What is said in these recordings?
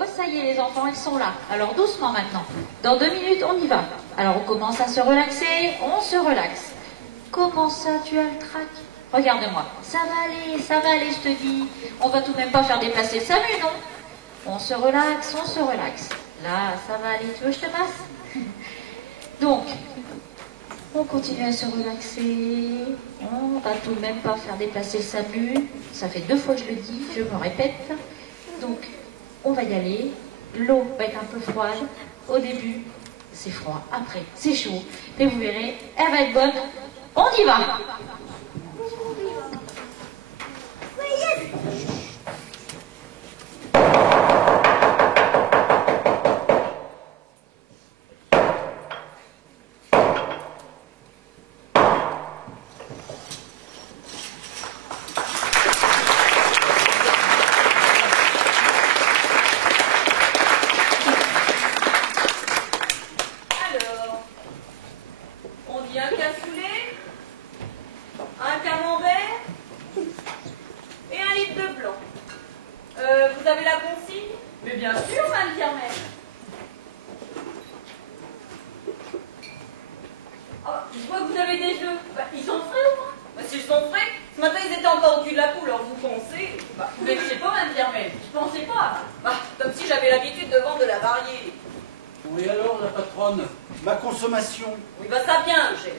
Oh, ça y est, les enfants, ils sont là. Alors, doucement maintenant. Dans 2 minutes, on y va. Alors, on commence à se relaxer, on se relaxe. Comment ça, tu as le trac? Regarde-moi. Ça va aller, je te dis. On va tout de même pas faire déplacer le SAMU, non? On se relaxe, on se relaxe. Là, ça va aller. Tu veux que je te passe? Donc, on continue à se relaxer. On va tout de même pas faire déplacer le SAMU. Ça fait 2 fois que je le dis, je me répète. Donc, on va y aller. L'eau va être un peu froide. Au début, c'est froid. Après, c'est chaud. Et vous verrez, elle va être bonne. On y va. Oui, bah ça vient, Eugène.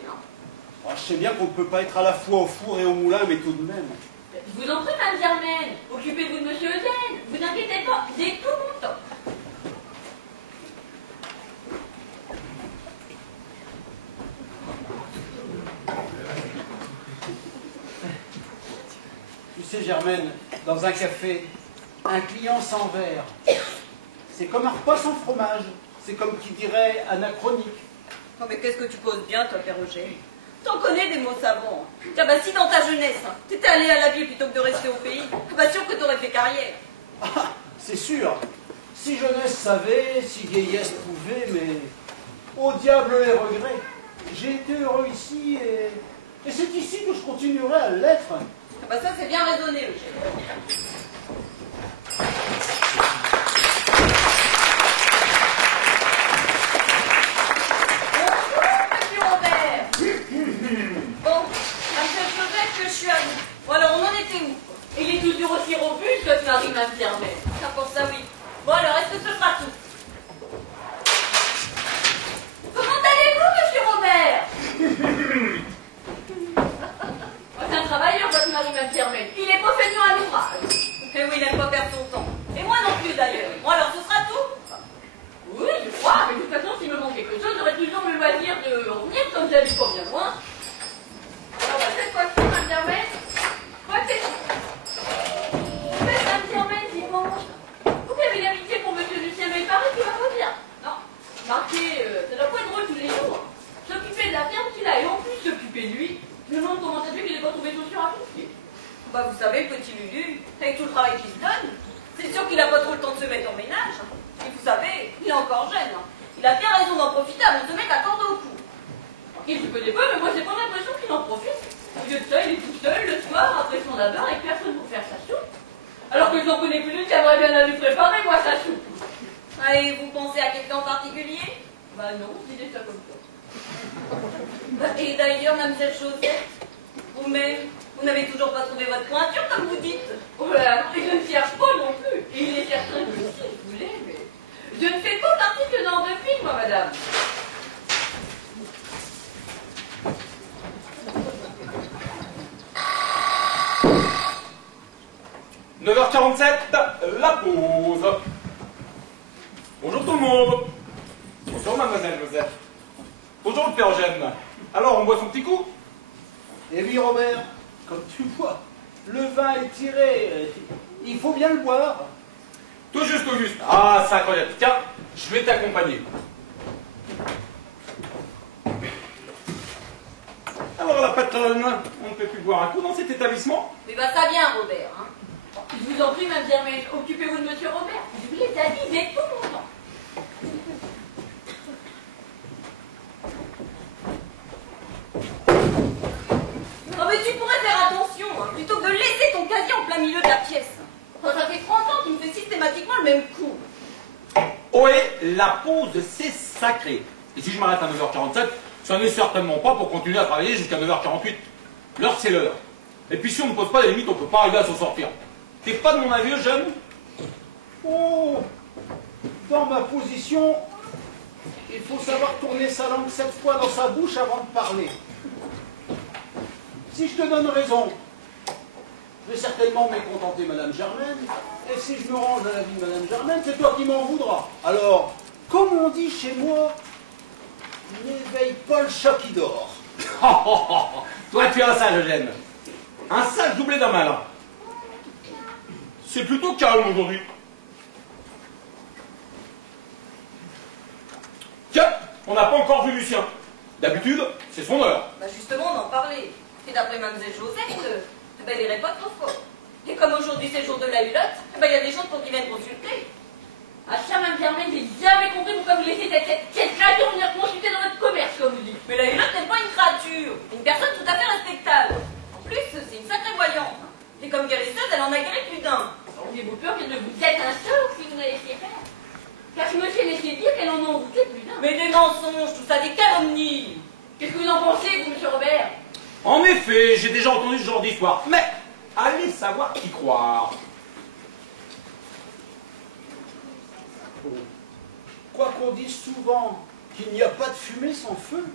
Oh, je sais bien qu'on ne peut pas être à la fois au four et au moulin, mais tout de même. Je vous en prie, Mme Germaine. Occupez-vous de Monsieur Eugène. Vous inquiétez pas, il est tout mon temps. Tu sais, Germaine, dans un café, un client sans verre, c'est comme un repas sans fromage. C'est comme qui dirait anachronique. Non mais qu'est-ce que tu poses bien, toi, Père Roger? T'en connais des mots savants. Tiens, bah si dans ta jeunesse, t'étais allé à la ville plutôt que de rester au pays, bah sûr que t'aurais fait carrière. Ah, c'est sûr. Si jeunesse savait, si vieillesse pouvait, mais au diable les regrets. J'ai été heureux ici et c'est ici que je continuerai à l'être. Bah ça c'est bien raisonné, Eugène. Bon alors on en était où? Il est toujours aussi robuste que Marie-Mme Germaine. Ça pour ça oui. Bon alors est-ce que ce sera tout? Comment allez-vous, Monsieur Robert? C'est un travailleur, votre Marie-Mme Germaine. Il est pas feignant à l'ouvrage. Eh oui, il n'aime pas perdre son temps. Et moi non plus d'ailleurs. Bon alors ce sera tout? Oui, je crois, mais de toute façon s'il me manque quelque chose, j'aurais toujours le loisir de revenir comme j'habite pas bien loin. Alors bah, cette fois-ci, Mme Germaine, Mme Germaine, dimanche. Vous qui avez l'amitié pour Monsieur Lucien Belparis, tu vas pas dire. Non, marquez, ça doit pas être drôle tous les jours. S'occuper de la ferme qu'il a et en plus s'occuper de lui. Je me demande comment ça fait qu'il n'ait pas trouvé chaussures à confier. Bah vous savez, petit Lulu, avec tout le travail qu'il se donne, c'est sûr qu'il n'a pas trop le temps de se mettre en ménage. Et vous savez, il est encore jeune. Il a bien raison d'en profiter avant de se mettre à corde au cou. Il se connaît pas, mais moi j'ai pas l'impression qu'il en profite. Au lieu de ça, il est tout seul le soir après son labeur avec personne pour faire sa soupe. Alors que je n'en connais plus d'une qui aimerait bien la lui préparer, moi, sa soupe. Ah, et vous pensez à quelqu'un en particulier? Bah non, c'est ça comme ça. Et d'ailleurs, mademoiselle Chaussette, vous-même, vous n'avez toujours pas trouvé votre pointure, comme vous dites? Voilà, et je ne cherche pas non plus. Et il est certain que si vous voulez, mais je ne fais pas partie de ce genre de film, moi, madame. 9h47, la pause. Bonjour tout le monde. Bonjour mademoiselle Joseph. Bonjour le père Eugène. Alors on boit son petit coup? Eh oui Robert, comme tu vois, le vin est tiré, il faut bien le boire. Tout juste, tout juste. Ah, c'est incroyable. Tiens, je vais t'accompagner. Alors la patronne, on ne peut plus boire un coup dans cet établissement? Mais bah ça vient Robert, hein. Je vous en prie, Mme Germaine, occupez-vous de Monsieur Robert. Je vous l'ai déjà dit, il est tout mon temps. Non mais tu pourrais faire attention, hein, plutôt que de laisser ton casier en plein milieu de la pièce. Ça fait 30 ans qu'il me fait systématiquement le même coup. Ohé, la pause, c'est sacré. Et si je m'arrête à 9h47, ça n'est certainement pas pour continuer à travailler jusqu'à 9h48. L'heure, c'est l'heure. Et puis si on ne pose pas les limites, on ne peut pas arriver à s'en sortir. T'es pas de mon avis, Eugène? Oh, dans ma position, il faut savoir tourner sa langue 7 fois dans sa bouche avant de parler. Si je te donne raison, je vais certainement mécontenter Madame Germaine, et si je me range à la vie de Madame Germaine, c'est toi qui m'en voudras. Alors, comme on dit chez moi, n'éveille pas le chat qui dort. Toi, tu es un sage, Eugène. Un sage doublé d'un malin. C'est plutôt calme aujourd'hui. Tiens, on n'a pas encore vu Lucien. D'habitude, c'est son heure. Bah justement, on en parlait. Et d'après Mademoiselle Josette, elle irait pas trop fort. Et comme aujourd'hui c'est le jour de la hulotte, il y a des choses pour qu'ils viennent consulter. Ah ça, Mme Germaine, j'ai jamais compris pourquoi vous laissez cette créature venir consulter dans votre commerce, comme vous dites. Mais la hulotte n'est pas une créature, une personne tout à fait respectable. En plus, c'est une sacrée voyante. Et comme guérisseuse, elle en a guéri plus d'un. Auriez-vous peur qu'elle ne vous jette un sort si vous la laissiez faire? Car je me suis laissé dire qu'elle en a envoûté plus d'un. Mais des mensonges, tout ça, des calomnies. Qu'est-ce que vous en pensez, vous, monsieur Robert? En effet, j'ai déjà entendu ce genre d'histoire. Mais, allez savoir qui croire. Quoi qu'on dise souvent qu'il n'y a pas de fumée sans feu.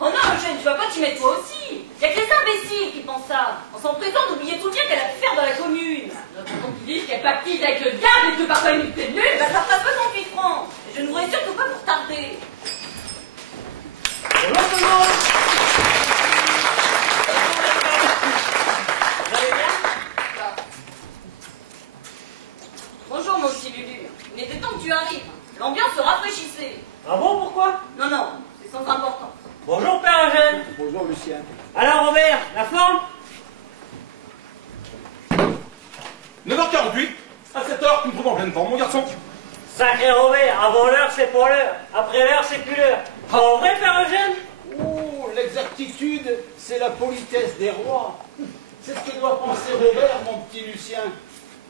Oh non, Eugène, tu vas pas t'y mettre toi aussi. Il y a que les imbéciles qui pensent ça. En s'en présent d'oublier tout le bien qu'elle a pu faire dans la commune. Quand ils disent qu'elle pactise avec le diable et que parfois elle nous fait nul, bah ça fera 68 francs. Et je ne voudrais surtout pas pour tarder. Bonjour tout le monde. Vous allez bien? Bonjour mon petit Lulu. Il était temps que tu arrives. L'ambiance se rafraîchissait. Ah bon, pourquoi? Non, non, c'est sans importance. Bonjour Père Eugène. Bonjour Lucien. Alors Robert, la forme? 9h48, à 7h, tu me trouves en pleine forme, mon garçon. Sacré Robert, avant l'heure c'est pour l'heure, après l'heure c'est plus l'heure. En vrai Père Eugène? Oh, l'exactitude, c'est la politesse des rois. C'est ce que doit penser Robert, mon petit Lucien.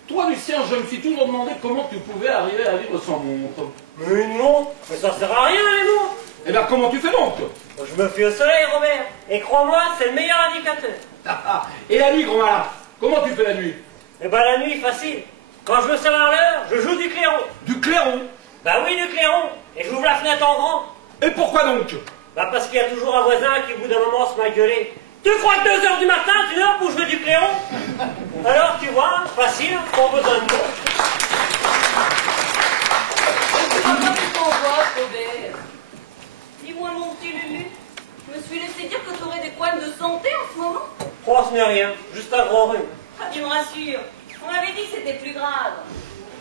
Toi, Lucien, je me suis toujours demandé comment tu pouvais arriver à vivre sans montre. Mais une montre? Mais ça sert à rien les montres. Eh bien, comment tu fais donc? Je me fie au soleil Robert, et crois-moi, c'est le meilleur indicateur. Et la nuit, gros malin? Comment tu fais la nuit? Eh ben la nuit, facile. Quand je veux savoir l'heure, je joue du clairon. Du clairon? Bah oui, du clairon. Et j'ouvre la fenêtre en grand. Et pourquoi donc? Bah parce qu'il y a toujours un voisin qui, au bout d'un moment, se met à gueuler. Tu crois que 2 heures du matin, c'est une heure pour jouer du clairon? Alors, tu vois, facile, pas besoin de mots. Comment tu t'envoies, Robert? Dis-moi mon petit Lulu, je me suis laissé dire que tu aurais des problèmes de santé en ce moment. Oh, ce n'est rien, juste un grand rhume. Ah, tu me rassures. On m'avait dit que c'était plus grave.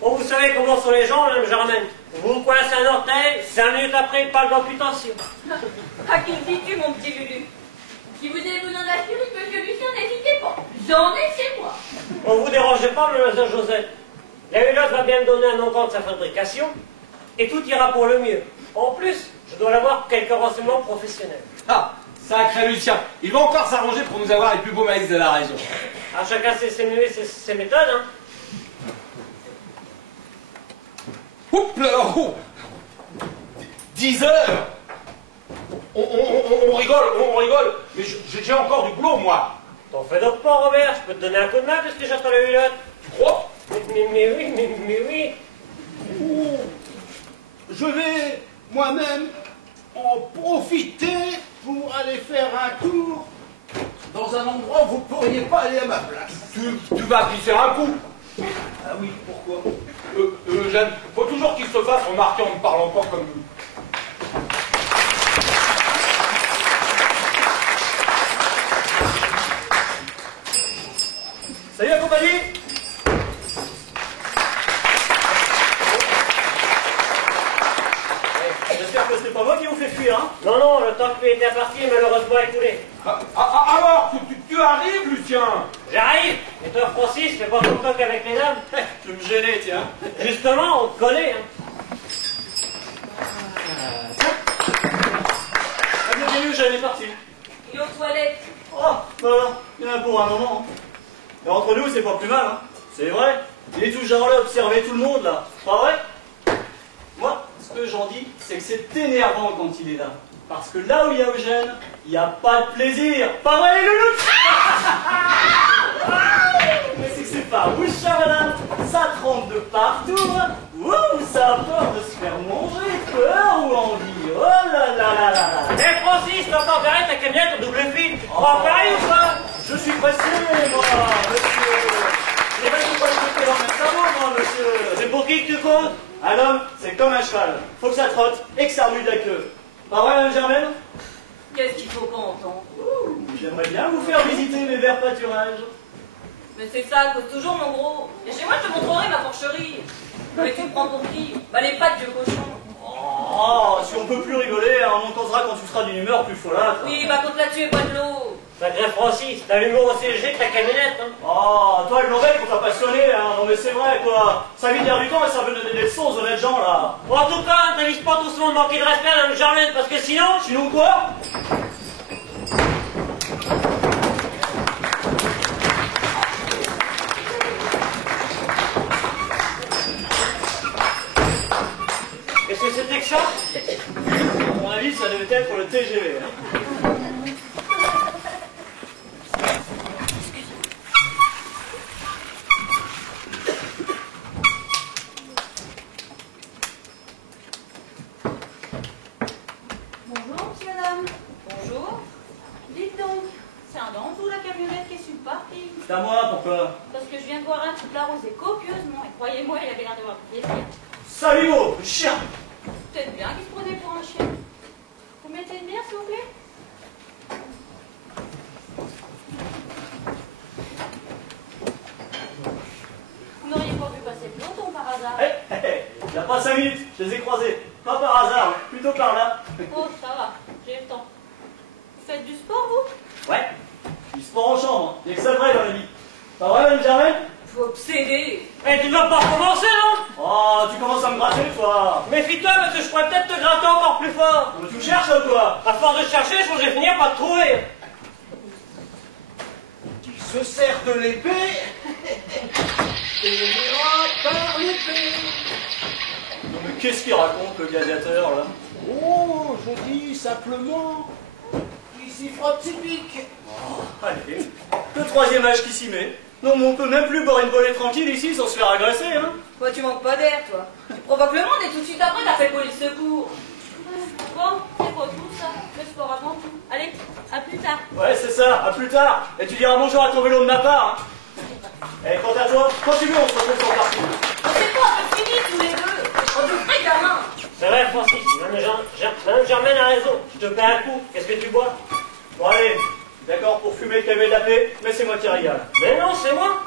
Oh, vous savez comment sont les gens, Mme Germaine. Vous vous coincez un orteil, 5 minutes après, ils parlent d'amputation. À qui le dis-tu, mon petit Lulu? Si vous avez besoin d'aspirer, monsieur Lucien, n'hésitez pas. J'en ai chez moi. On vous dérangez pas, Mlle Josette. La hulotte va bien me donner un montant de sa fabrication, et tout ira pour le mieux. En plus, je dois avoir quelques renseignements professionnels. Ah, sacré Lucien, il va encore s'arranger pour nous avoir les plus beaux maïs de la région. À chacun ses méthodes, hein. Oups là, oh 10 heures. On rigole, mais j'ai encore du boulot, moi. T'en fais donc pas, Robert, je peux te donner un coup de main puisque j'attends la hulotte. Tu crois? Mais oui. Oh, je vais moi-même en profiter pour aller faire un tour dans un endroit où vous ne pourriez pas aller à ma place. Tu vas pisser un coup. Ah oui, pourquoi? Eugène, faut toujours qu'il se fasse remarquer en ne parlant pas comme nous. Salut la compagnie. J'espère que c'est pas moi qui vous fait fuir, hein? Non, le temps que tu étais parti est malheureusement écoulé. Alors, tu arrives, Lucien? J'arrive. Et toi, Francis, fais pas ton coq avec les dames. Tu me gênais, tiens. Justement, on te connaît, hein. Ah, bienvenue, j'allais partir. Il est aux toilettes. Oh, voilà, il y en a pour un moment. Et entre nous, c'est pas plus mal, hein? C'est vrai. Il est tout genre là, observer tout le monde, là. Pas vrai? Moi, que j'en dis, c'est que c'est énervant quand il est là. Parce que là où il y a Eugène, il n'y a pas de plaisir. Pas vrai, les loulous? Mais c'est que c'est farouche, ça, madame. Ça trempe de partout. Ouh, ça a peur de se faire manger. Peur ou envie? Oh là là là là là. Eh Francis, t'as encore garé ta camionnette en double fil? Tu crois pareil ou pas? Je suis pressé, moi, monsieur. Les mecs sont pas écoutés dans le même cerveau, moi, monsieur. C'est pour qui que tu comptes? Un homme, c'est comme un cheval. Faut que ça trotte et que ça remue de la queue. Pas vrai, Mme Germaine? Qu'est-ce qu'il faut pas entendre? J'aimerais bien vous faire visiter mes verts pâturages. Mais c'est ça, cause toujours mon gros. Et chez moi, je te montrerai ma porcherie. Mais tu me prends pour qui? Bah les pattes de cochon. Oh, si on peut plus rigoler, hein, on causera quand tu seras d'une humeur plus folâtre. Oui, bah contre là-dessus et pas de l'eau. Sacré Francis, t'as l'humour aussi léger que ta camionnette, hein? Oh, toi, le mauvais, qu'on t'a passionné, hein. Non mais c'est vrai, quoi. Ça vient dire du temps et ça veut donner des leçons aux honnêtes gens, là. Bon, en tout cas, ne t'avise pas tout ce monde manquer de respect à Mme Germaine, parce que sinon... Sinon quoi? Qu'est-ce que c'était que ça? À mon avis, ça devait être le TGV, hein. Bonjour, monsieur, madame. Bonjour. Dites donc, c'est un Dantou, la camionnette qui est sur le parking. C'est à moi, pourquoi? Parce que je viens de voir un type l'arroser copieusement. Et croyez-moi, il avait l'air d'avoir du plaisir. Salut, oh, chien. Peut-être bien qu'il se prenait pour un chien. Vous mettez une bière, s'il vous plaît? Vous n'auriez pas vu passer plus longtemps par hasard? Il n'y a pas 5 minutes, je les ai croisés. Pas par hasard, plutôt par là. Oh, ça va, j'ai le temps. Vous faites du sport, vous? Ouais, du sport en chambre, il y a que ça de vrai dans la vie. Pas vrai, Mme Germaine? Faut obséder. Eh, tu vas pas recommencer, non? Oh, tu commences à me gratter, toi. Méfie-toi, parce que je pourrais peut-être te gratter encore plus fort. Tu me cherches, ou quoi? À force de chercher, je vais finir par te trouver. Qui se sert de l'épée paiera par l'épée. Non, mais qu'est-ce qu'il raconte, le gladiateur, là? Oh, je dis simplement qu'il s'y frotte typique. Allez, le troisième âge qui s'y met. Non, mais on peut même plus boire une volée tranquille ici sans se faire agresser, hein. Toi, tu manques pas d'air, toi. Tu provoques le monde et tout de suite après, t'appelles police secours. Bon, c'est pas tout ça. Le sport avant tout. Allez, à plus tard. Ouais, c'est ça, à plus tard. Et tu diras bonjour à ton vélo de ma part, hein. Et quant à toi, quand tu veux, on se retrouve sur le parking. On sait pas, on peut finir tous les deux. On te ferait gamin. C'est vrai, Francis, Mme Germaine a raison. Je te paie un coup. Qu'est-ce que tu bois? Bon, allez, d'accord pour fumer, calmer de la paix, mais c'est moi qui régale. Mais non, c'est moi.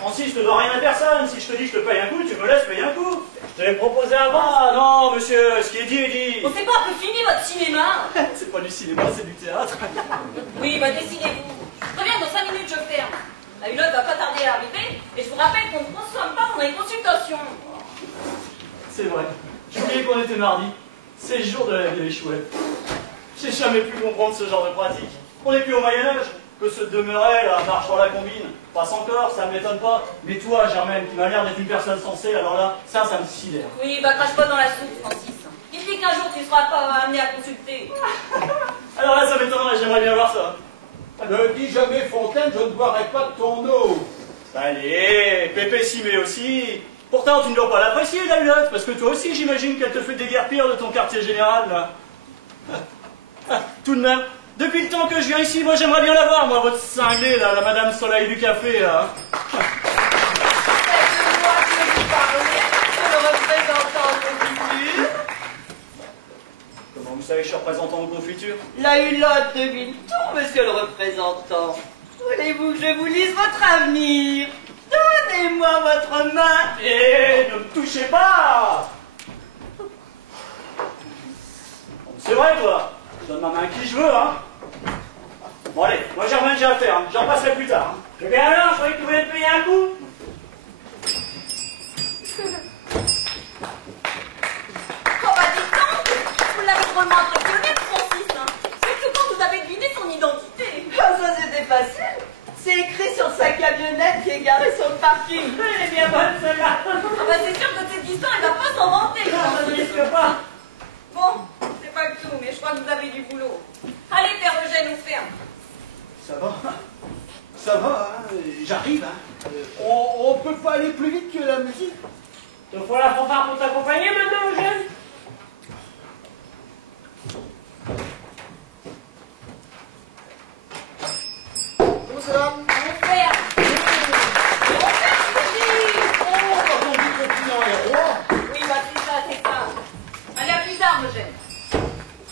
Francis, je ne dois rien à personne. Si je te dis que je te paye un coup, tu me laisses payer un coup. Je te l'ai proposé avant. Ah non, monsieur, ce qui est dit est dit. On sait pas, on peut finir votre cinéma. C'est pas du cinéma, c'est du théâtre. Oui, bah décidez-vous. Très bien, dans 5 minutes, je ferme. La hulotte va pas tarder à arriver. Et je vous rappelle qu'on ne consomme pas pendant les consultations. C'est vrai. J'ai oublié qu'on était mardi. C'est le jour de la vieille chouette. J'ai jamais pu comprendre ce genre de pratique. On n'est plus au Moyen-Âge. Que se demeurait la marche sur la combine. Passe encore, ça ne m'étonne pas. Mais toi, Germaine, qui m'a l'air d'être une personne sensée, alors là, ça me sidère. Oui, bah crache pas dans la soupe, Francis. Il dit qu'un jour tu seras pas amené à consulter. Alors là, ça m'étonnerait, j'aimerais bien voir ça. Ne dis jamais Fontaine, je ne boirai pas de ton eau. Allez, Pépé s'y met aussi. Pourtant, tu ne dois pas l'apprécier, la hulotte, parce que toi aussi, j'imagine qu'elle te fait déguerpir de ton quartier général, là. Tout de même, depuis le temps que je viens ici, moi j'aimerais bien la voir, moi, votre cinglée, là, la Madame Soleil du café, là. Faites-moi que vous parlez, monsieur le représentant de confiture. Comment vous savez que je suis représentant de confiture? La hulotte devine tout, monsieur le représentant. Voulez-vous que je vous lise votre avenir? Donnez-moi votre main. Eh, ne me touchez pas! Bon, c'est vrai, toi. Je donne ma main à qui je veux, hein. Bon, allez, moi Germaine, j'ai affaire, hein. J'en passerai plus tard, hein. Eh bien alors, je croyais que tu voulais te payer un coup. Oh bah dites donc, vous l'avez vraiment impressionné, Francis, hein. Surtout quand vous avez deviné son identité. Ah, ça c'était facile. C'est écrit sur sa camionnette qui est garée sur le parking. Elle est bien bonne celle-là. Ah bah c'est sûr que cette histoire, elle va pas s'inventer. Non, ça ne risque vous accompagner maintenant, Eugène? Bonjour, madame. Mon père. Oh, quand on dit que le client est roi. Oui, bah c'est ça, c'est ça. Elle a plus d'armes, Eugène.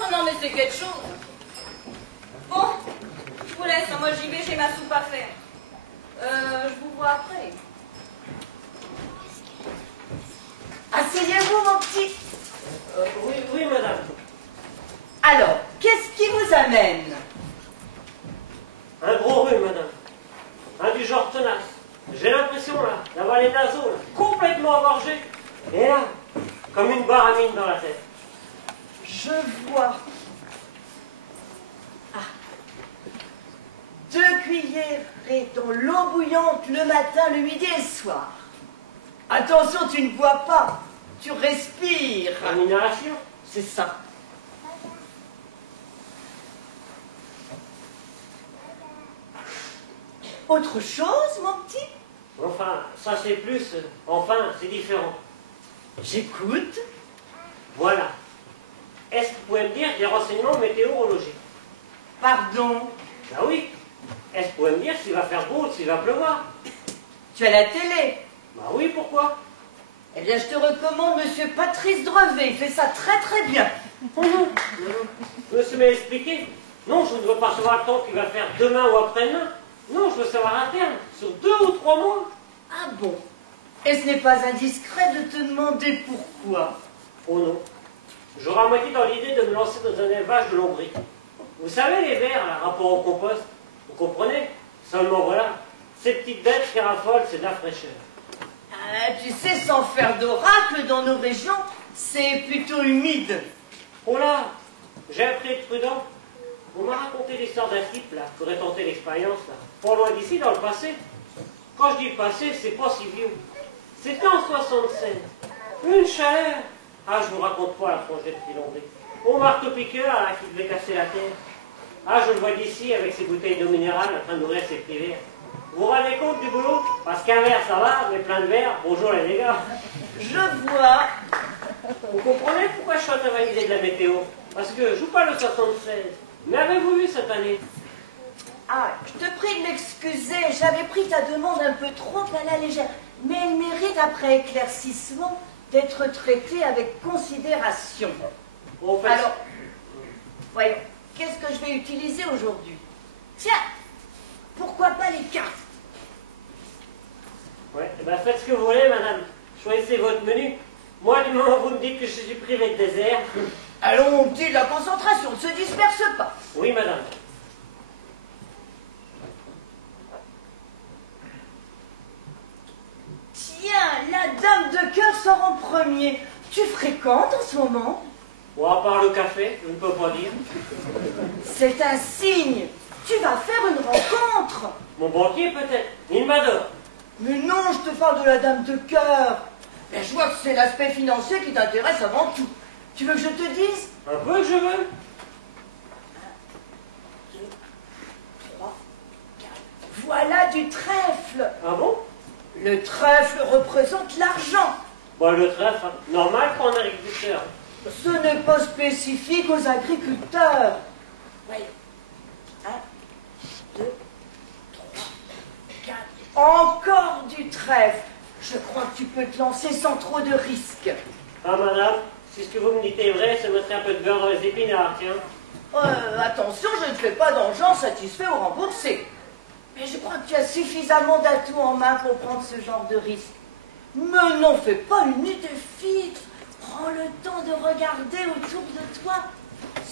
Oh non, mais c'est quelque chose. Bon, je vous laisse, hein, moi j'y vais, j'ai ma soupe à faire. Je vous vois après. Asseyez-vous, mon petit. Oui, madame. Alors, qu'est-ce qui vous amène? Un gros rhume, madame. Un du genre tenace. J'ai l'impression, là, d'avoir les naseaux, là, complètement engorgés. Et là, comme une baramine dans la tête. Je vois. Ah. 2 cuillerées dans l'eau bouillante le matin, le midi et le soir. Attention, tu ne bois pas. Tu respires. Une inhalation. C'est ça. Autre chose, mon petit? Enfin, ça c'est plus... enfin, c'est différent. J'écoute. Voilà. Est-ce que vous pouvez me dire des renseignements météorologiques? Pardon. Ah oui. Est-ce que vous pouvez me dire s'il va faire beau ou s'il va pleuvoir? Tu as la télé? Bah oui, pourquoi? Eh bien, je te recommande Monsieur Patrice Drevet. Il fait ça très très bien. Monsieur m'a expliqué. Non, je ne veux pas savoir le temps qu'il va faire demain ou après-demain. Non, je veux savoir à terme, sur 2 ou 3 mois. Ah bon? Et ce n'est pas indiscret de te demander pourquoi? Oh non. J'aurais à moitié dans l'idée de me lancer dans un élevage de lombric. Vous savez, les vers, là, rapport au compost, vous comprenez? Seulement voilà, ces petites bêtes qui raffolent, c'est de la fraîcheur. Ah, tu sais, sans faire d'oracle dans nos régions, c'est plutôt humide. Oh là, j'ai appris à être prudent. On m'a raconté l'histoire d'un type, là, qui aurait tenté l'expérience, là, pas loin d'ici, dans le passé. Quand je dis le passé, c'est pas si vieux. C'était en 76. Une chaleur. Ah, je vous raconte pas la frangette qui l'ont. Au marteau-piqueur, là, qui devait casser la terre. Ah, je le vois d'ici, avec ses bouteilles d'eau minérale, en train d'ouvrir ses petits verres. Vous vous rendez compte du boulot? Parce qu'un verre, ça va, mais plein de verres, bonjour les dégâts. Je vois. Vous comprenez pourquoi je suis en train de valider de la météo? Parce que je vous parle de 76. Mais avez-vous vu cette année? Ah, je te prie de m'excuser, j'avais pris ta demande un peu trop à la légère, mais elle mérite, après éclaircissement, d'être traitée avec considération. Bon, faites- Alors, voyons, qu'est-ce que je vais utiliser aujourd'hui? Tiens, pourquoi pas les cartes? Ouais, eh ben faites ce que vous voulez, madame. Choisissez votre menu. Moi, du moment où vous me dites que je suis privé de désert... Allons, mon petit, la concentration, ne se disperse pas. Oui, madame. Tiens, la dame de cœur sort en premier. Tu fréquentes en ce moment? Bon, à part le café, je ne peux pas dire. C'est un signe. Tu vas faire une rencontre. Mon banquier, peut-être. Il m'adore. Mais non, je te parle de la dame de cœur. Mais je vois que c'est l'aspect financier qui t'intéresse avant tout. Tu veux que je te dise? Un peu que je veux. 3, 4. Voilà du trèfle. Ah bon? Le trèfle représente l'argent. Bon, le trèfle, hein. Normal pour un agriculteur. Ce n'est pas spécifique aux agriculteurs. Voyons. 1, 2, 3, 4. Encore du trèfle. Je crois que tu peux te lancer sans trop de risques. Ah, madame, si ce que vous me dites est vrai, ça mettrait un peu de beurre dans les épinards, tiens. Attention, je ne fais pas d'engeance satisfait ou remboursé. Mais je crois que tu as suffisamment d'atouts en main pour prendre ce genre de risque. Mais n'en fais pas une idée fixe. Prends le temps de regarder autour de toi.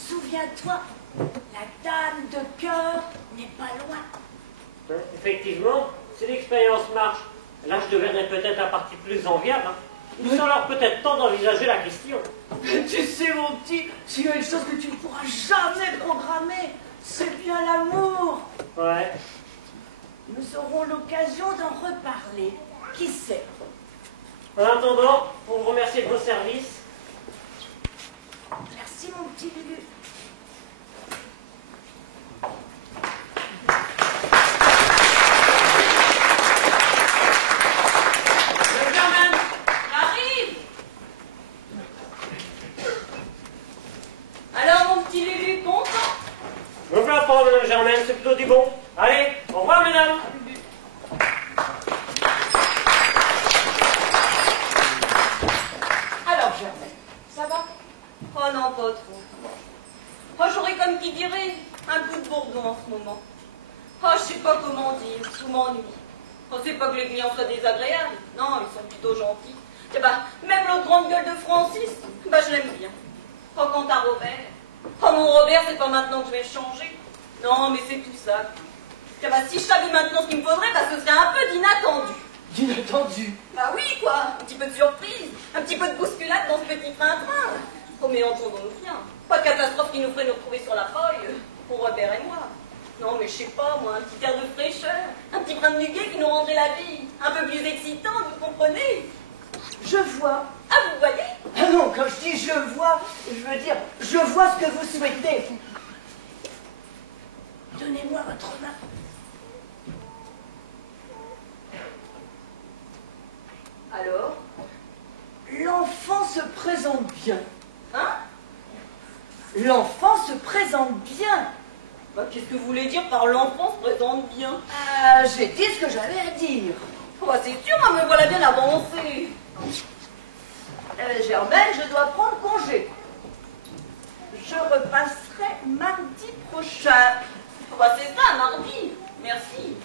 Souviens-toi, la dame de cœur n'est pas loin. Hein, effectivement, si l'expérience marche, là je deviendrai peut-être un parti plus enviable. Hein. Il sera alors peut-être temps d'envisager la question. Mais tu sais, mon petit, s'il y a une chose que tu ne pourras jamais programmer, c'est bien l'amour. Ouais. Nous aurons l'occasion d'en reparler. Qui sait? En attendant, pour vous remercier de vos services. Merci, mon petit Lulu. J'arrive. Germaine, c'est plutôt du bon. Allez, au revoir, mesdames. Alors, Germaine, ça va? Oh non, pas trop. Oh, j'aurais comme qui dirait un coup de bourdon en ce moment. Oh, je sais pas comment dire, je m'ennuie. Oh, c'est pas que les clients soient désagréables. Non, ils sont plutôt gentils. Eh ben, même l'autre grande gueule de Francis, bah je l'aime bien. Oh, quant à Robert. Oh, mon Robert, c'est pas maintenant que je vais le changer. Non, mais c'est tout ça. Eh ben, si je savais maintenant ce qu'il me faudrait, bah, ce serait un peu d'inattendu. D'inattendu. Bah oui, quoi. Un petit peu de surprise, un petit peu de bousculade dans ce petit train-train. Oh, mais entendons-nous bien. Pas de catastrophe qui nous ferait nous retrouver sur la feuille, pour Robert et moi. Non, mais je sais pas, moi, un petit air de fraîcheur, un petit brin de muguet qui nous rendrait la vie un peu plus excitante, vous comprenez? Je vois. Ah, vous voyez? Ah non, quand je dis je vois, je veux dire, je vois ce que vous souhaitez. Donnez-moi votre main. Alors? L'enfant se présente bien. Hein? L'enfant se présente bien. Bah, qu'est-ce que vous voulez dire par l'enfant se présente bien? Ah, j'ai dit ce que j'avais à dire. Oh, bah, c'est sûr, moi, me voilà bien avancé. Germaine, je dois prendre congé. Je repasserai mardi prochain. Oh, bah, c'est ça, mardi. Merci.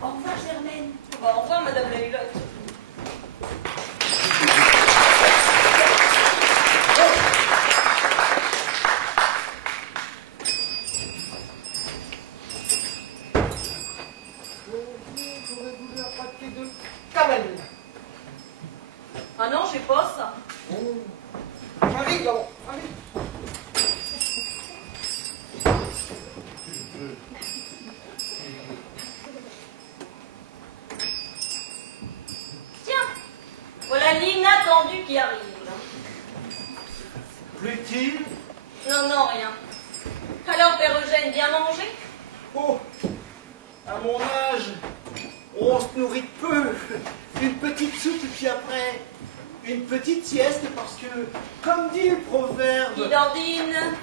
Au revoir, Germaine. Bah, au revoir, Madame la Hulotte. J'aurais voulu un paquet de cavaliers. Ah non, j'ai pas ça. J'arrive d'abord, allez. Tiens, voilà l'inattendu qui arrive. Plaît-il? Non, non, rien. Alors, Père Eugène, bien mangé? Oh, à mon âge, on se nourrit peu. Une petite soupe et puis après, une petite sieste parce que, comme dit le proverbe... Guidandine.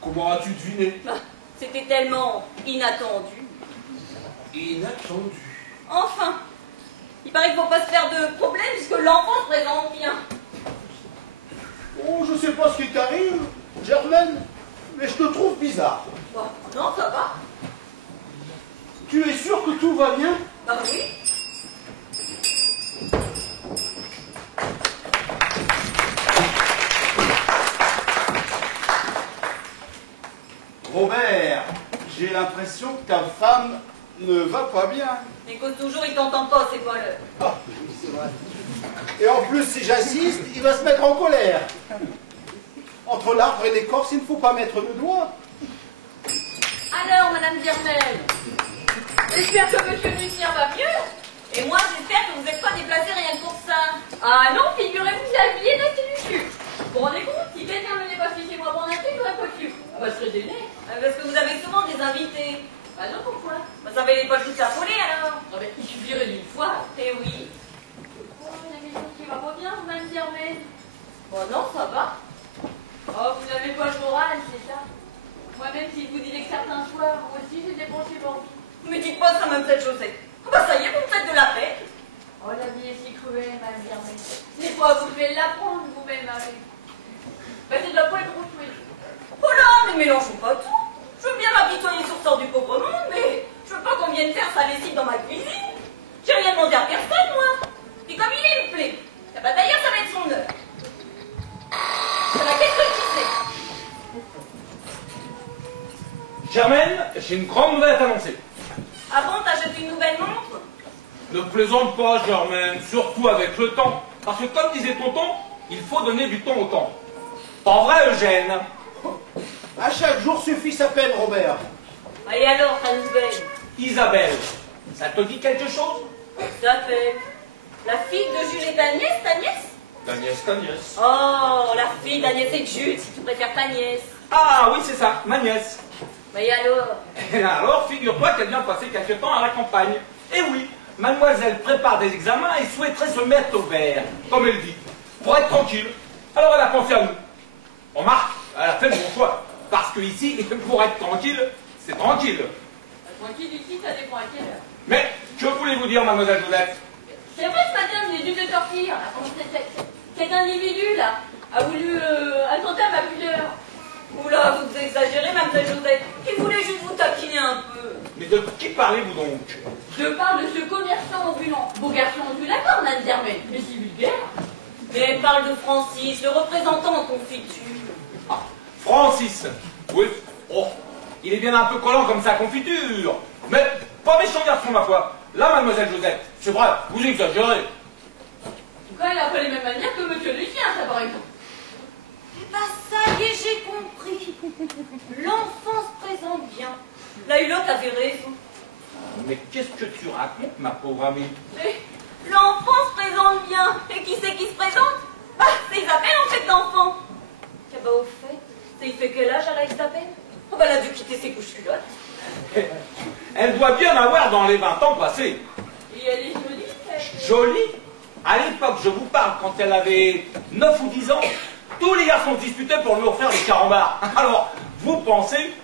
Comment as-tu deviné? Bah, c'était tellement inattendu. Inattendu. Enfin, il paraît qu'il ne faut pas se faire de problème puisque l'enfant se présente bien. Oh, je sais pas ce qui t'arrive, Germaine, mais je te trouve bizarre. Bon, non, ça va. Tu es sûr que tout va bien? Bah oui. Robert, j'ai l'impression que ta femme ne va pas bien. Mais cause toujours, il t'entend pas, c'est pas l'heure. Ah, oui, c'est vrai. Et en plus, si j'insiste, il va se mettre en colère. Entre l'arbre et l'écorce, il ne faut pas mettre le doigt. Alors, Madame Germaine, j'espère que Monsieur Lucien va mieux. Et moi, j'espère que vous n'êtes pas déplacé rien que pour ça. Ah non, figurez-vous que j'ai habillé l'institut. Vous vous rendez compte? Si quelqu'un ne venait pas chez moi pour un truc, j'aurais pas su. Ah bah, je serais gênée. Parce que vous avez souvent des invités. Bah non, pourquoi? Bah, ça fait les poches toutes affolées alors. Ah bah, il suffirait d'une fois. Eh oui. Oh, il y a quelque chose qui va pas bien, Madame Germaine. Bon, non, ça va. Oh, vous n'avez pas le moral, c'est ça. Moi-même, si je vous disais que certains soirs, moi aussi, j'ai débranché l'envie. Mais dites pas ça, même cette chaussette. Ah bah ça y est, vous me faites de la peine. Oh, la vie est si cruelle, Madame Germaine. Des fois, vous devez l'apprendre vous-même, Marie. Bah, c'est de la poêle rouge, oui. Oh là, mais mélangeons pas tout. Je veux bien m'apitoyer sur le sort du pauvre monde, mais je veux pas qu'on vienne faire sa lessive dans ma cuisine. J'ai rien demandé à personne, moi. Et comme il me plaît. Ah bah d'ailleurs, ça va être son heure. Ça va qu'est-ce que tu sais? Germaine, j'ai une grande nouvelle à t'annoncer. Ah bon, t'achètes une nouvelle montre? Ne plaisante pas, Germaine, surtout avec le temps. Parce que comme disait tonton, il faut donner du temps au temps. Pas vrai, Eugène? À chaque jour suffit sa peine, Robert. Et alors, ta nouvelle? Isabelle, ça te dit quelque chose? Ça fait. La fille de Jules et ta nièce, ta nièce? Ta nièce. Oh, la fille d'Agnès et de Jules, si tu préfères ta nièce. Ah oui, c'est ça, ma nièce. Mais alors? Et alors, figure-toi qu'elle vient passer quelque temps à la campagne. Et oui, mademoiselle prépare des examens et souhaiterait se mettre au vert, comme elle dit. pour être tranquille. Alors elle a pensé à nous. On marque, elle a fait le bon choix. Parce que ici, pour être tranquille, c'est tranquille. Tranquille ici, ça dépend à quelle heure. Mais, que voulez-vous dire, mademoiselle Josette? C'est vrai, ce matin, je venais juste de sortir. Cet individu, là, a voulu attenter à ma pudeur. Oula, vous exagérez, mademoiselle Josette. Il voulait juste vous taquiner un peu. Mais de qui parlez-vous donc? Je parle de ce commerçant ambulant. Beau garçon, on d'accord, Madame Germaine, mais si vulgaire. Mais elle parle de Francis, le représentant en confiture. Ah, Francis. Oui. Oh, il est bien un peu collant comme sa confiture. Mais pas méchant garçon, ma foi. Là, mademoiselle Josette, c'est vrai, vous exagérez. En tout cas, il n'a pas les mêmes manières que monsieur Lucien, ça par exemple. Eh ben, ça y est, j'ai compris. L'enfant se présente bien. La Hulotte avait raison. Mais qu'est-ce que tu racontes, ma pauvre amie? L'enfant se présente bien. Et qui c'est qui se présente? Ah, c'est Isabelle en fait d'enfant. Ah bah au fait, il fait quel âge à la Isabelle? Oh bah elle a dû quitter ses couches culottes. Elle doit bien avoir dans les 20 ans passés. Et elle est jolie, elle. Jolie? À l'époque, je vous parle, quand elle avait 9 ou 10 ans, tous les garçons se disputaient pour lui offrir des carambars. Alors, vous pensez?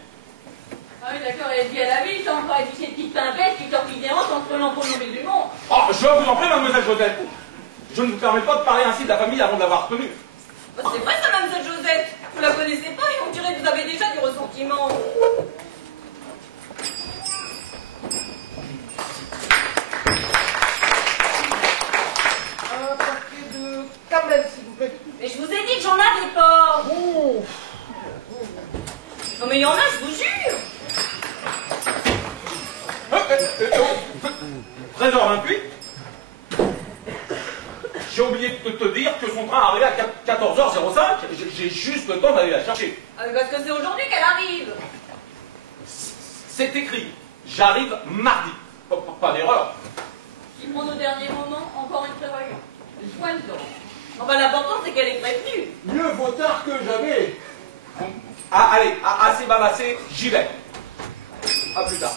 Ah oui, d'accord, elle dit à la ville, sans encore, et puis ces petites pimpettes qui torpilleront entre l'empollon du monde. Oh, je vous en prie, mademoiselle Josette. Je ne vous permets pas de parler ainsi de la famille avant de l'avoir reconnue. Oh, c'est vrai ça, mademoiselle Josette. Vous la connaissez pas et on dirait que vous avez déjà du ressentiment. Un paquet de camels, s'il vous plaît. Mais je vous ai dit que j'en avais pas. Oh. Non mais il y en a, je vous jure. Trésor 28. J'ai oublié de te dire que son train arrivait à 14h05. J'ai juste le temps d'aller la chercher. Ah, mais parce que c'est aujourd'hui qu'elle arrive. C'est écrit. J'arrive mardi. Pas d'erreur. Qui prend au dernier moment, encore une prévoyance. Le soin de temps. Enfin, l'important c'est qu'elle est prévenue. Mieux vaut tard que jamais. Ah, allez, assez bavassé, j'y vais. À plus tard.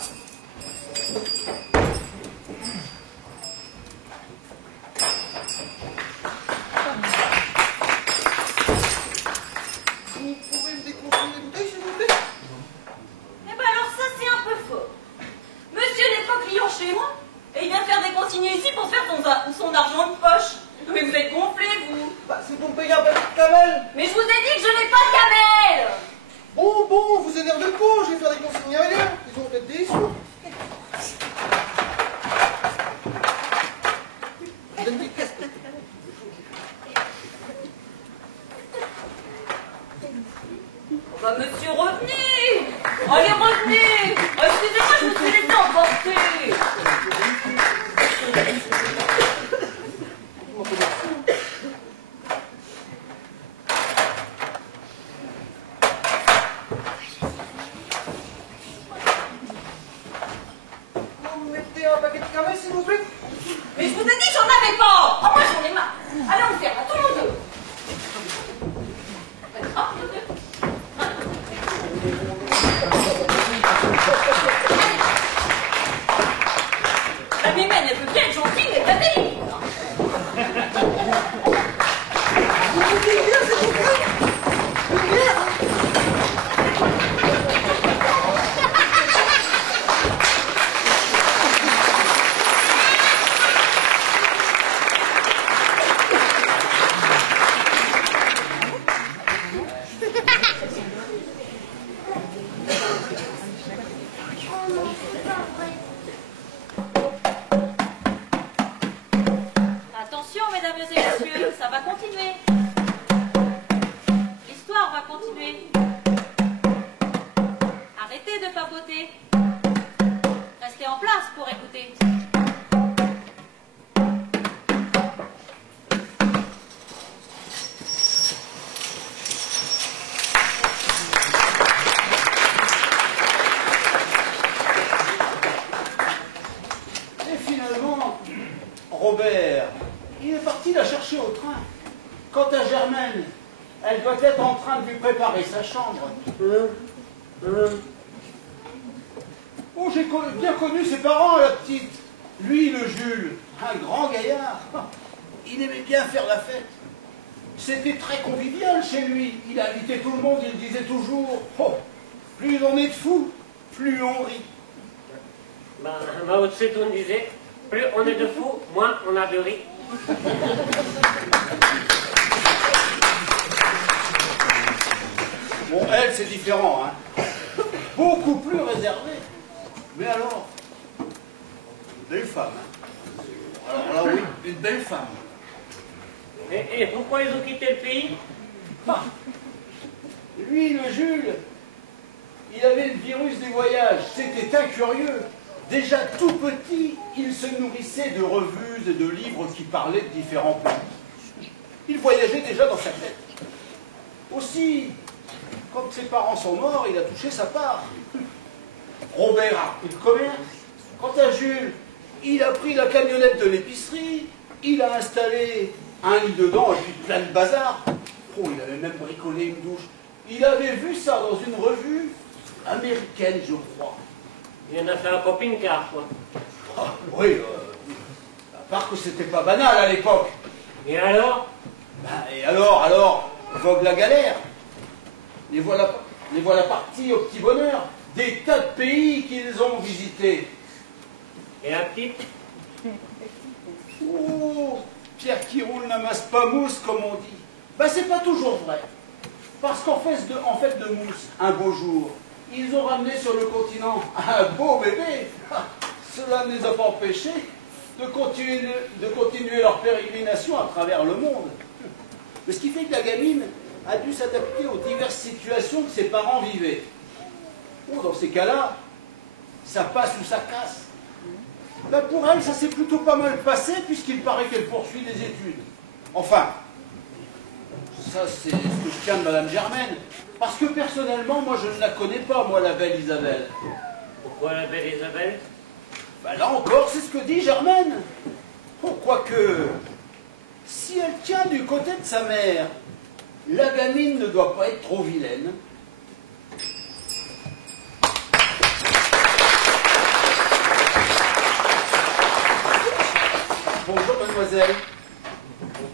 Vous pouvez me déconseiller les bouteilles, s'il vous plaît? Eh ben alors ça c'est un peu fort. Monsieur n'est pas client chez moi et il vient faire des consignes ici pour faire son argent de poche. Mais vous êtes gonflé, vous. Bah, c'est pour me payer un paquet de camels. Mais je vous ai dit que je n'ai pas de camel. Bon, vous énervez pas, je vais faire des consignes ailleurs. Ils ont peut-être des sous. Donne des casques. Bah monsieur, revenez. Allez, revenez. Oh, excusez-moi, je me suis laissé emporter. Vous me mettez un paquet de camels, s'il vous plaît? Mais je vous ai dit que j'en avais pas. Oh, moi j'en ai marre. Allez, on le fait, à tout le monde. La mimène, elle peut bien être gentille, mais pas des limites. Vous foutez bien, s'il vous plaît? Une bière? Attention, mesdames et messieurs, ça va continuer. L'histoire va continuer. Arrêtez de papoter. Restez en place pour écouter. Et finalement, Robert, il est parti la chercher au train. Quant à Germaine, elle doit être en train de lui préparer sa chambre. Oh, j'ai bien connu ses parents, la petite. Lui, le Jules, un grand gaillard. Il aimait bien faire la fête. C'était très convivial chez lui. Il invitait tout le monde, il disait toujours « Oh, plus on est de fous, plus on rit. » Ben, Mao Tse-tung disait, plus on est de fous, moins on a de riz. Bon, elle, c'est différent, hein. Beaucoup plus réservé. Mais alors, une belle femme, hein. Alors là, oui, une belle femme. Et pourquoi ils ont quitté le pays? Ah, lui, le Jules, il avait le virus des voyages. C'était incurieux. Déjà tout petit, il se nourrissait de revues et de livres qui parlaient de différents pays. Il voyageait déjà dans sa tête. Aussi, quand ses parents sont morts, il a touché sa part. Robert a repris le commerce. Quant à Jules, il a pris la camionnette de l'épicerie, il a installé un lit dedans et puis plein de bazar. Oh, il avait même bricolé une douche. Il avait vu ça dans une revue américaine, je crois. Il en a fait un camping-car, quoi. Ah, oui, à part que c'était pas banal à l'époque. Et alors? Ben, et alors, vogue la galère. Les voilà partis au petit bonheur. Des tas de pays qu'ils ont visités. Et un petit? Oh, pierre qui roule n'amasse pas mousse, comme on dit. Ben, c'est pas toujours vrai. Parce qu'en fait de mousse, un beau jour, ils ont ramené sur le continent un beau bébé. Ah, cela ne les a pas empêchés de continuer leur pérégrination à travers le monde. Mais ce qui fait que la gamine a dû s'adapter aux diverses situations que ses parents vivaient. Oh, dans ces cas-là, ça passe ou ça casse. Ben pour elle, ça s'est plutôt pas mal passé, puisqu'il paraît qu'elle poursuit des études. Enfin, ça c'est ce que je tiens de Madame Germaine. Parce que personnellement, moi je ne la connais pas, moi, la belle Isabelle. Pourquoi la belle Isabelle? Ben là encore, c'est ce que dit Germaine. Oh, quoique, si elle tient du côté de sa mère, la gamine ne doit pas être trop vilaine. Bonjour, mademoiselle.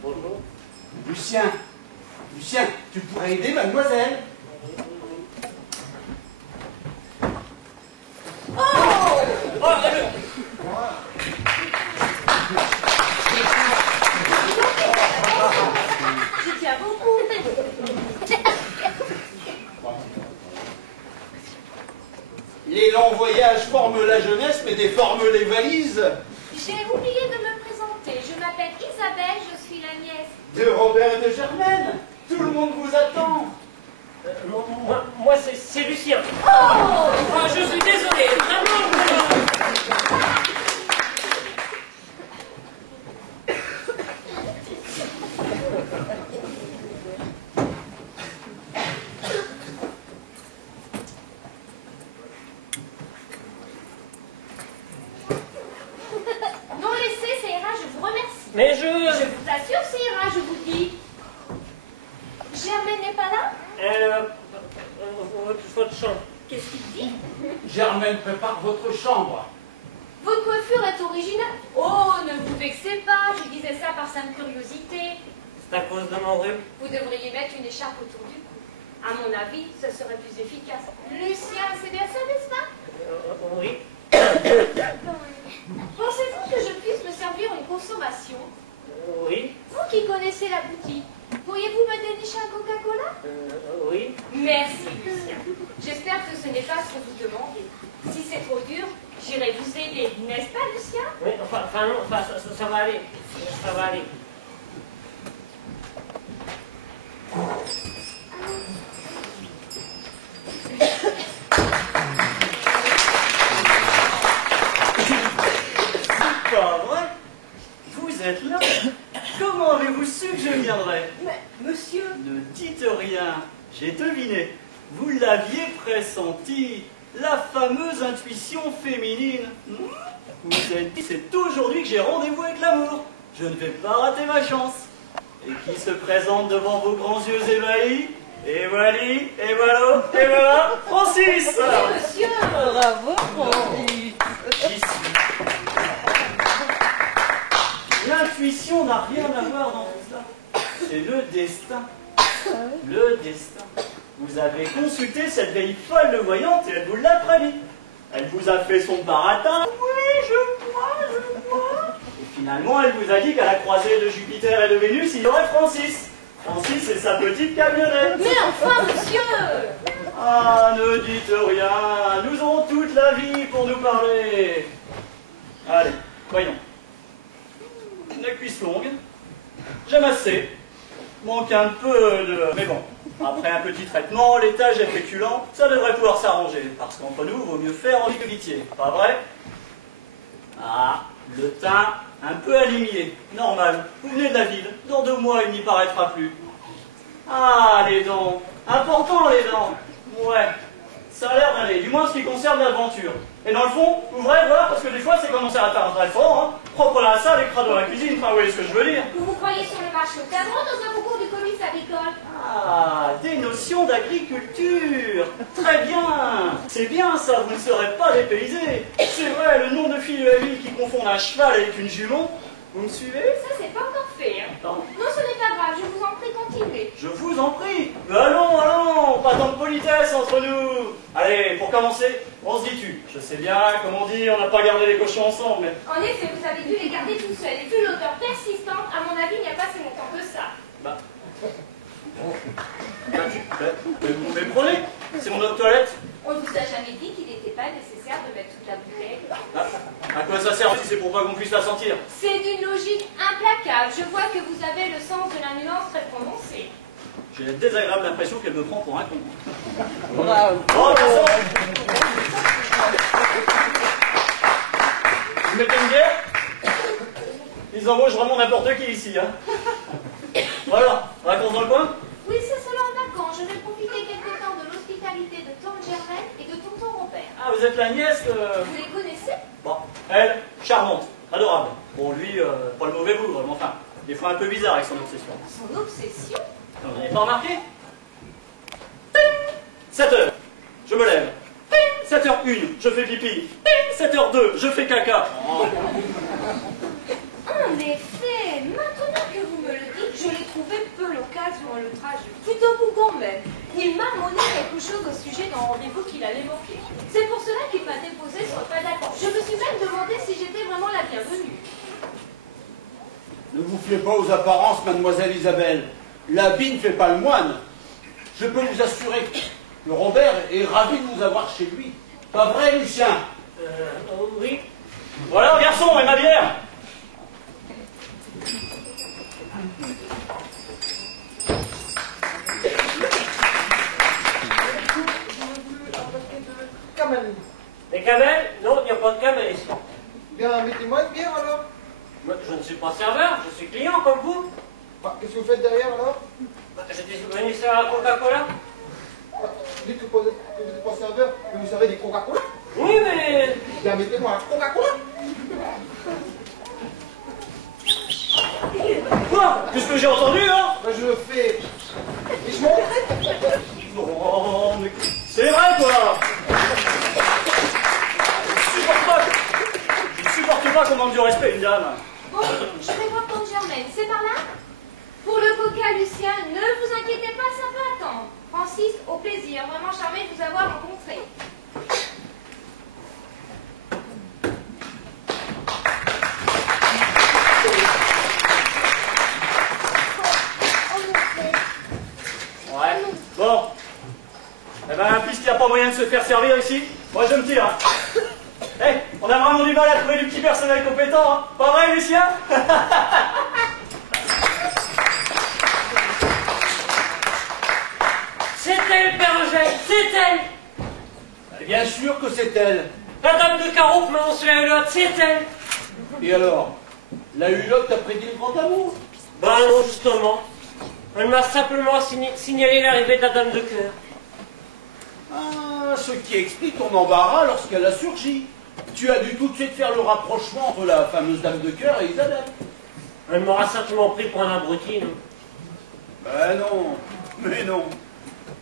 Bonjour. Lucien, tu pourrais aider mademoiselle? Je tiens beaucoup. Les longs voyages forment la jeunesse, mais déforment les valises. J'ai oublié de me présenter. Je m'appelle Isabelle, je suis la nièce. De Robert et de Germaine. Tout le monde vous attend. Moi c'est Lucien. Oh, je suis désolé, vraiment. Non, laissez, ça ira, je vous remercie. Mais Je vous assure, ça ira, je vous dis. Germaine n'est pas là? Votre chambre. Qu'est-ce qu'il dit? Germaine prépare votre chambre. Votre coiffure est originale. Oh, ne vous vexez pas, je disais ça par simple curiosité. C'est à cause de mon rhume. Vous devriez mettre une écharpe autour du cou. À mon avis, ce serait plus efficace. Lucien, c'est bien ça, n'est-ce pas? Oui. Pensez-vous que je puisse me servir une consommation? Oui. Vous qui connaissez la boutique, pourriez-vous me dénicher un Coca-Cola? Oui. Merci, Lucien. J'espère que ce n'est pas ce que vous demandez. Si c'est trop dur, j'irai vous aider, n'est-ce pas, Lucien? Oui, enfin non, ça va aller. Ça va aller. C'est pas vrai? Vous êtes là? Comment avez-vous su que je viendrais? Mais, monsieur, Ne dites rien, j'ai deviné. Vous l'aviez pressenti, la fameuse intuition féminine. Vous vous êtes dit, c'est aujourd'hui que j'ai rendez-vous avec l'amour. Je ne vais pas rater ma chance. Et qui se présente devant vos grands yeux ébahis? Et voilà, et voilà, Francis! monsieur, bravo, Francis. J'y suis. L'intuition n'a rien à voir dans tout ça. C'est le destin. Le destin. Vous avez consulté cette vieille folle de voyante et elle vous l'a prédit. Elle vous a fait son baratin. Oui, je crois. Et finalement, elle vous a dit qu'à la croisée de Jupiter et de Vénus, il y aurait Francis. Francis et sa petite camionnette. Mais enfin, monsieur! Ah, ne dites rien. Nous aurons toute la vie pour nous parler. Allez, voyons. La cuisse longue. J'aime assez. Manque un peu de... Mais bon, après un petit traitement, l'étage est féculent, ça devrait pouvoir s'arranger. Parce qu'entre nous, vaut mieux faire en pitié, pas vrai? Ah, le teint un peu aligné, normal. Vous venez de la ville, dans 2 mois, il n'y paraîtra plus. Ah, les dents. Important, les dents. Ouais, ça a l'air d'aller, du moins en ce qui concerne l'aventure. Et dans le fond, ouvrez voir, parce que des fois, c'est commencé à atteindre très fort, hein. Propre à la salle et crade dans la cuisine, enfin, vous voyez ce que je veux dire. Vous croyez sur le marché au cadran dans un concours du comics agricole? Ah, des notions d'agriculture. Très bien. C'est bien ça, vous ne serez pas dépaysé. C'est vrai, le nom de fille de la ville qui confond un cheval avec une jument. Vous me suivez? Ça, c'est pas encore fait, hein. Pardon. Non, ce n'est pas grave, je vous en prie, continuez. Je vous en prie. Mais allons, allons, pas tant de politesse entre nous. Allez, pour commencer, on se dit tu. Je sais bien, comme on dit, on n'a pas gardé les cochons ensemble, mais... En effet, vous avez dû les garder tout seuls. Et vu l'odeur persistante, à mon avis, il n'y a pas si longtemps que ça. Vous me méprenez. C'est mon eau de toilette. On ne vous a jamais dit qu'il n'était pas nécessaire de mettre toute la bouteille. À quoi ça sert si c'est pour pas qu'on puisse la sentir? C'est d'une logique implacable. Je vois que vous avez le sens de la nuance très prononcé. J'ai la désagréable impression qu'elle me prend pour un con. Bravo. Oh, garçon! Vous mettez une bière? Ils embauchent vraiment n'importe qui ici, hein. Voilà, vacances dans le coin? Oui, c'est cela en vacances. Je vais profiter quelque temps de l'hospitalité de tante Germaine et de tonton Robert. Ah, vous êtes la nièce de... Vous les connaissez? Bon, elle, charmante, adorable. Bon, lui, pas le mauvais bougre, mais enfin, des fois un peu bizarre avec son obsession. Son obsession? Vous n'avez pas remarqué? 7h, je me lève. 7h01, je fais pipi. 7h02, je fais caca. Oh. En effet, maintenant que vous me le dites, je l'ai trouvé peu local durant le trajet. Plutôt bougon même. Il m'a monné quelque chose au sujet d'un rendez-vous qu'il allait manquer. C'est pour cela qu'il m'a déposé sur le pas d'accord. Je me suis même demandé si j'étais vraiment la bienvenue. Ne vous fiez pas aux apparences, mademoiselle Isabelle. L'habit ne fait pas le moine. Je peux vous assurer que Robert est ravi de vous avoir chez lui. Pas vrai, Lucien? Oui. Voilà, garçon, et ma bière. Camel. Des camels? Non, il n'y a pas de camels ici. Bien, mettez-moi une bière alors. Moi, je ne suis pas serveur, je suis client comme vous. Bah, qu'est-ce que vous faites derrière alors? J'étais venu servir la Coca-Cola. Bah, vous dites que vous n'êtes pas serveur, mais vous savez des Coca-Cola. Oui, mais... Bien, mettez-moi un Coca-Cola. Quoi? Qu'est-ce que j'ai entendu, hein? Bah, je fais... Et je m'en vais. Non, mais... C'est vrai, quoi! Je ne supporte pas qu'on manque du respect, une dame. Bon, je vais voir tante Germaine. C'est par là? Pour le coca, Lucien, ne vous inquiétez pas, ça peut attendre. Francis, au plaisir. Vraiment charmé de vous avoir rencontré. Ouais. Bon. Eh ben, puisqu'il n'y a pas moyen de se faire servir ici, moi je me tire. Hein. Eh, on a vraiment du mal à trouver du petit personnel compétent, hein. Pas vrai, Lucien? C'est elle, Père Eugène, c'est elle. Bien sûr que c'est elle. La dame de carreau que m'a annoncé la hulotte, c'est elle. Et alors? La hulotte t'a prédit le grand amour? Ben non, justement. Elle m'a simplement signalé l'arrivée de la dame de cœur. Ah, ce qui explique ton embarras lorsqu'elle a surgi. Tu as dû tout de suite faire le rapprochement entre la fameuse dame de cœur et Isabelle. Elle m'aura certainement pris pour un abruti, non? Ben non, mais non.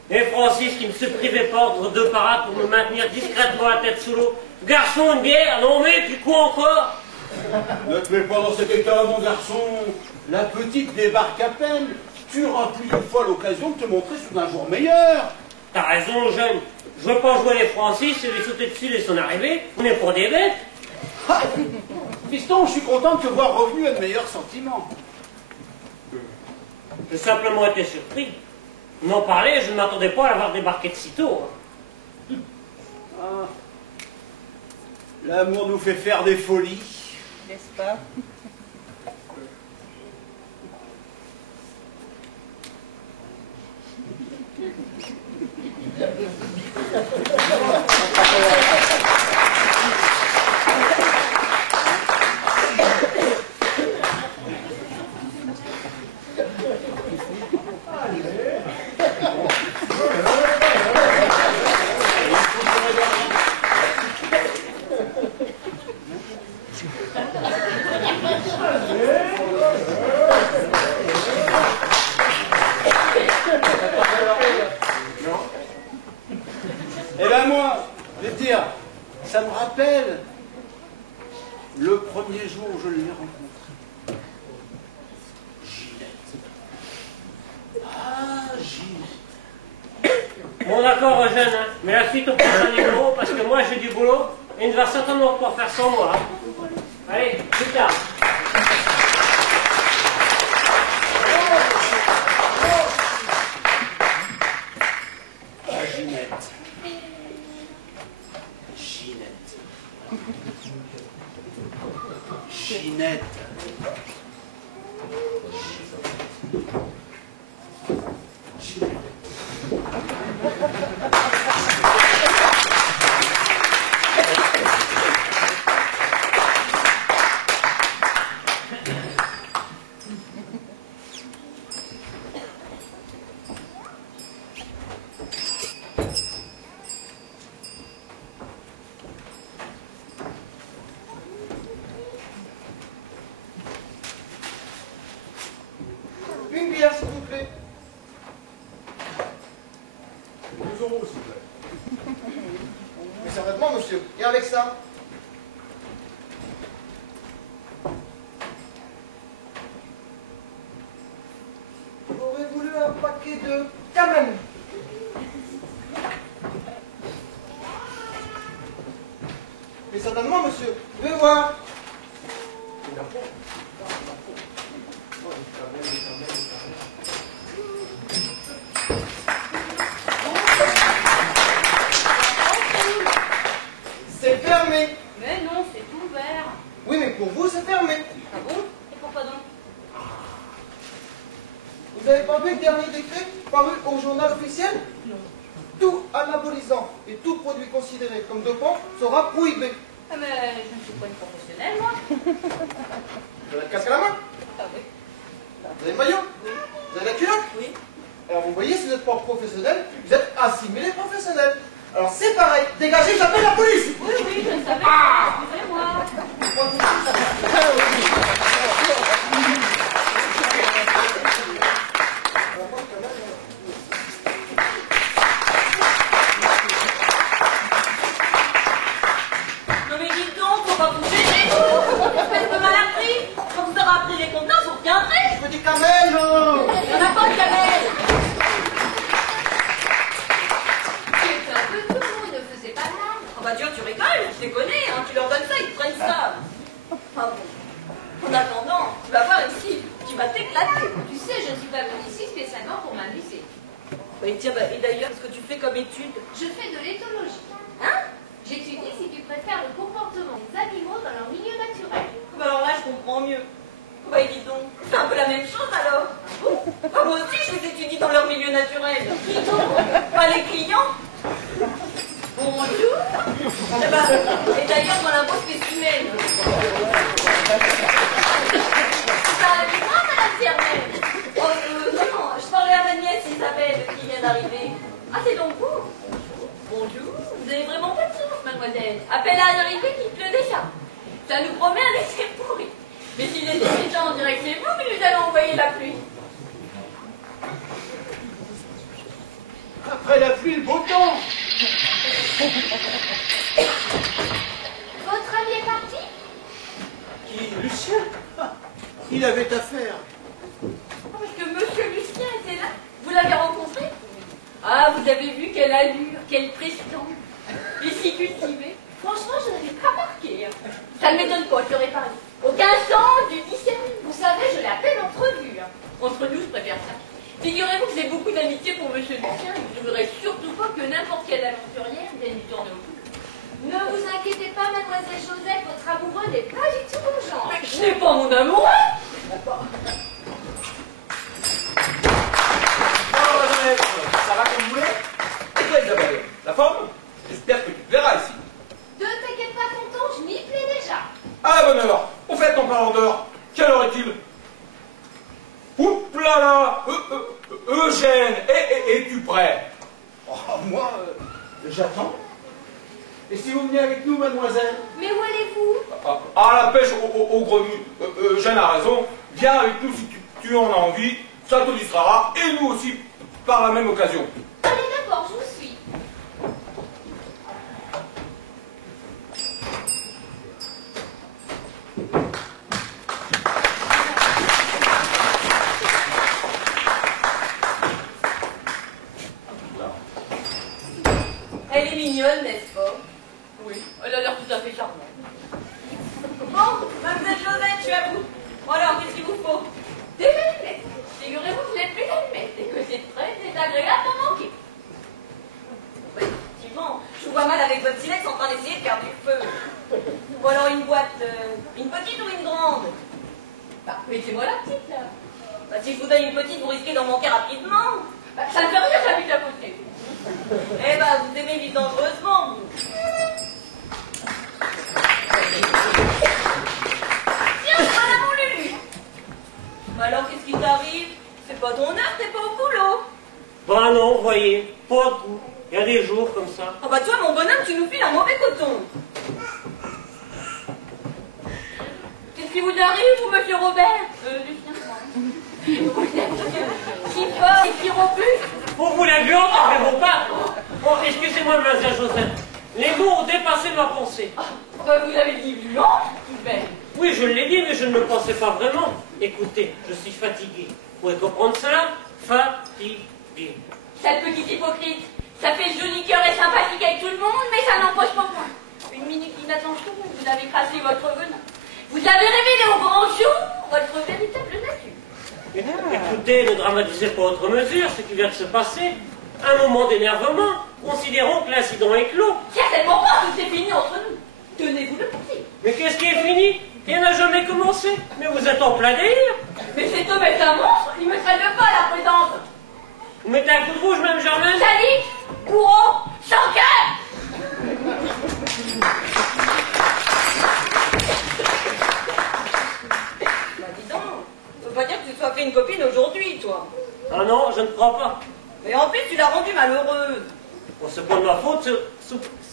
Et Francis qui ne se privait pas entre deux parades pour me maintenir discrètement la tête sous l'eau. Garçon, une bière? Non mais, puis quoi encore? Ne te mets pas dans cet état, mon garçon. La petite débarque à peine. Tu auras plus d'une fois l'occasion de te montrer sous un jour meilleur. T'as raison, jeune. Je veux pas jouer les Francis et les sauter dessus dès son arrivée. On est pour des bêtes. Ah, fiston, je suis content de te voir revenu à de meilleurs sentiments. J'ai simplement été surpris. On en parlait, je ne m'attendais pas à l'avoir débarqué de sitôt. Ah. L'amour nous fait faire des folies. N'est-ce pas? Eh ben moi, je vais te dire, ça me rappelle le premier jour où je l'ai rencontré. Ginette. Ah, Ginette. Bon d'accord, jeune, hein. Mais la suite au prochain numéro, parce que moi j'ai du boulot et il ne va certainement pas faire sans moi. Hein. Allez, plus tard. Ginette. Ginette. Ginette. Une bière, s'il vous plaît. 12 €, s'il vous plaît. Mais certainement, monsieur. Et avec ça? J'aurais voulu un paquet de camel. Mais certainement, monsieur. Je vais voir. C'est fermé. Mais non, c'est ouvert. Oui, mais pour vous, c'est fermé. Ah bon? Et pourquoi donc? Vous n'avez pas vu le dernier décret paru au journal officiel? Non. Tout anabolisant et tout produit considéré comme dopant sera prohibé. Ah mais je ne suis pas une professionnelle, moi. Vous avez le casque à la main? Ah oui. Vous avez le maillot? Oui. Vous avez la culotte? Oui. Alors vous voyez, si vous n'êtes pas professionnel, vous êtes assimilé professionnel. Alors c'est pareil, dégagez, j'appelle la police! Oui, oui, je le savais. Excusez-moi. Non mais dites donc, faut pas vous gêner, vous. Espèce de mal appris. Quand vous aurez appris les contenants, vous reviendrez. Je veux des camels! Il n'y en a pas de camel. C'est un peu tout, ne faisait pas mal. Oh bah Dieu, tu rigoles, je les connais, hein. Tu leur donnes ça, ils te prennent ça. Ah bon. En attendant, tu vas voir ici, tu vas t'éclater. Tu sais, je ne suis pas venue ici spécialement pour m'amuser. Et tiens, et d'ailleurs, ce que tu fais comme étude? Je fais de l'éthologie. Hein? J'étudie, si tu préfères, le comportement des animaux dans leur milieu naturel. Bah alors là, je comprends mieux. Bah, dis donc, c'est un peu la même chose alors. Ah, moi aussi, je les étudie dans leur milieu naturel. Qui donc? Pas les clients. Bonjour. Eh ben, et d'ailleurs, dans la beau spécimen. Ça va du moins, madame Sermel? Oh, non, je parlais à ma nièce Isabelle qui vient d'arriver. Ah, c'est donc vous? Bonjour. Vous avez vraiment pas de chance, mademoiselle. Appelle à l'arrivée qu'il pleut déjà. Ça nous promet un été pourri. Mais s'il était déjà en direct chez vous, mais nous allons envoyer la pluie. Après la pluie, le beau temps. Votre ami est parti? Lucien, il avait affaire. Parce que monsieur Lucien était là. Vous l'avez rencontré? Ah, vous avez vu quelle allure, quelle prestance. Et si cultivé. Franchement, je n'avais pas marqué. Hein. Ça ne m'étonne pas, je l'aurais parlé. Aucun sens du discernement. Vous savez, je l'appelle entrevue. Hein. Entre nous, je préfère ça. Figurez-vous que j'ai beaucoup d'amitié pour monsieur Lucien et je ne voudrais surtout pas que n'importe quelle aventurière vienne lui tourner au cou. Ne vous inquiétez pas, mademoiselle Josette, votre amoureux n'est pas du tout mon genre. Mais je n'ai pas mon amoureux. Ça va comme vous voulez? Et toi, Isabelle, la forme? J'espère que tu te verras ici. Ne t'inquiète pas, tonton, je m'y plais déjà. À la bonne heure. Au fait, en parlant d'heure, quelle heure est-il? Oups là là, Eugène, es-tu prêt? Oh, moi, j'attends. Et si vous venez avec nous, mademoiselle? Mais où allez-vous? À la pêche au grenouille. Eugène a raison. Viens avec nous si tu en as envie. Ça te distraira. Et nous aussi, par la même occasion. Allez d'abord, je vous suis. Elle est mignonne, n'est-ce pas? Oui, elle a l'air tout à fait charmante. Bon, mademoiselle Josette, je suis à vous. Bon alors, qu'est-ce qu'il vous faut? Des allumettes. Figurez-vous que vous n'êtes plus d'allumettes et que c'est très désagréable d'en manquer. Oui, effectivement, je vous vois mal avec votre silex en train d'essayer de faire du feu. Ou alors une boîte, une petite ou une grande? Bah, mettez-moi la petite, là. Bah, si je vous donne une petite, vous risquez d'en manquer rapidement. Bah, ça ne fait rien, j'habite à côté. Eh ben, vous aimez vivre dangereusement, vous. Tiens, voilà mon Lulu. Bah alors, qu'est-ce qui t'arrive? C'est pas ton heure, t'es pas au boulot. Bah non, voyez, pas de goût. Il y a des jours comme ça. Ah bah toi, mon bonhomme, tu nous files un mauvais coton. Qu'est-ce qui vous arrive, vous, monsieur Robert? Lucien, vous êtes si fort et si robuste. Vous la viande, ça fait vos pas. Bon, excusez-moi, mademoiselle Josette. Les mots ont dépassé ma pensée. Bah, vous avez dit blanc, belle. Oui, je l'ai dit, mais je ne le pensais pas vraiment. Écoutez, je suis fatigué. Vous pouvez comprendre cela? Fatigué. Cette petite hypocrite, ça fait le joli cœur et sympathique avec tout le monde, mais ça n'empêche pas moi. Une minute d'inattention, vous avez crassé votre venin. Vous avez révélé au grand jour votre véritable nature. Écoutez, ne dramatisez pas outre mesure ce qui vient de se passer. Un moment d'énervement. Considérons que l'incident est clos. Certainement pas, tout est fini entre nous. Tenez-vous-le pour dire. Mais qu'est-ce qui est fini? Il n'a jamais commencé. Mais vous êtes en plein délire. Mais cet homme est un monstre, il me traite de pas la prudence. Vous mettez un coup de rouge, même Germaine? Salique, bourreau, sans cœur. Bah dis donc, faut pas dire que tu sois fait une copine aujourd'hui, toi. Ah non, je ne crois pas. Mais en plus, tu l'as rendue malheureuse. Bon, c'est pas de ma faute.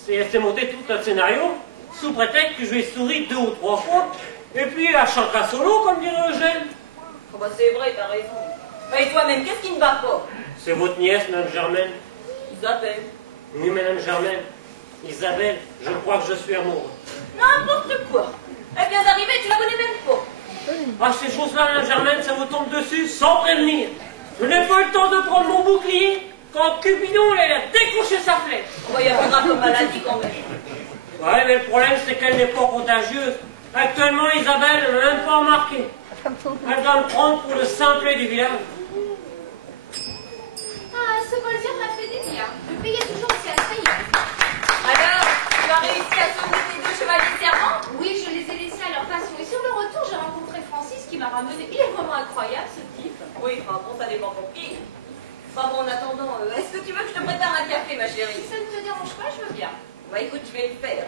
C'est monté tout un scénario sous prétexte que je lui ai souri 2 ou 3 fois. Et puis, elle chantera solo, comme dirait Eugène. Oh bah c'est vrai, t'as raison. Bah et toi-même, qu'est-ce qui ne va pas? C'est votre nièce, Mme Germaine. Isabelle. Oui, Mme Germaine. Isabelle, je crois que je suis amoureux. N'importe quoi. Elle vient d'arriver, tu la connais même pas. Ah, ces choses-là, Mme Germaine, ça vous tombe dessus sans prévenir. Je n'ai pas eu le temps de prendre mon bouclier quand Cupidon, elle a décroché sa flèche. Oh bah il y a plus grave comme maladie quand même. Ouais, mais le problème, c'est qu'elle n'est pas contagieuse. Actuellement, Isabelle ne l'a même pas remarqué. Elle doit me prendre pour le simplet du village. Ah, ce bolzien m'a fait des biens. Je payais toujours aussi à ça hier. Alors, tu as réussi à sauver tes 2 chevaliers servants? Oui, je les ai laissés à leur passion. Et sur le retour, j'ai rencontré Francis qui m'a ramené. Il est vraiment incroyable, ce type. Oui, enfin bon, ça dépend pour qui. Enfin bon, en attendant, est-ce que tu veux que je te prépare un café, ma chérie? Si ça ne te dérange pas, je veux bien. Bah écoute, je vais le faire.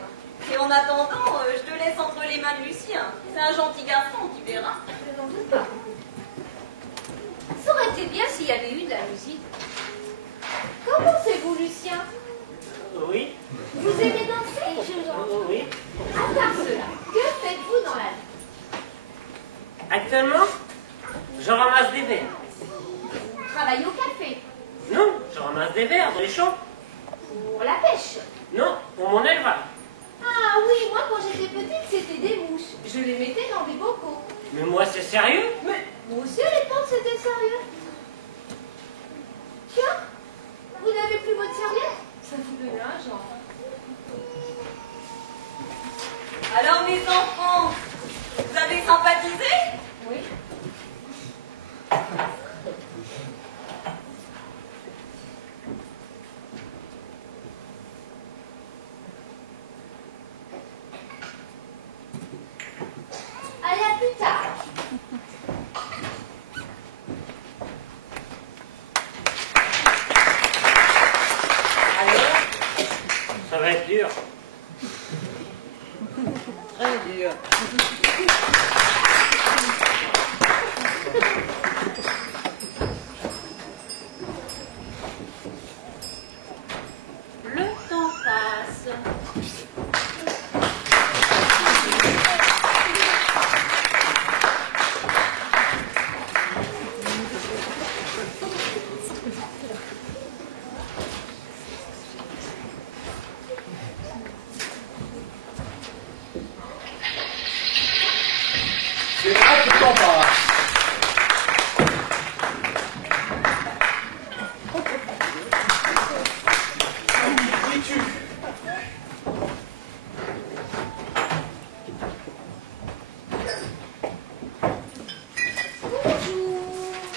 Et en attendant, je te laisse entre les mains de Lucien. C'est un gentil garçon, tu verras. Je n'en doute pas. Ça aurait été bien s'il y avait eu de la musique. Qu'en pensez-vous, Lucien? Oui, Vous aimez danser, je l'entends. oui. À part cela, que faites-vous dans la vie? Actuellement, je ramasse des verres. Travaillez au café. Non, je ramasse des verres dans les champs. Pour la pêche. Non, pour mon élevage. Ah oui, moi quand j'étais petite, c'était des mouches. Je les mettais dans des bocaux. Mais moi, c'est sérieux. Mais moi aussi à l'époque, c'était sérieux. Tiens, vous n'avez plus votre serviette? Ça vous donne un genre. Alors mes enfants, vous avez sympathisé? Oui. Allez, à plus tard. Alors, ça va être dur. Très dur. Le temps passe. C'est vrai que le temps passe. Dis-tu?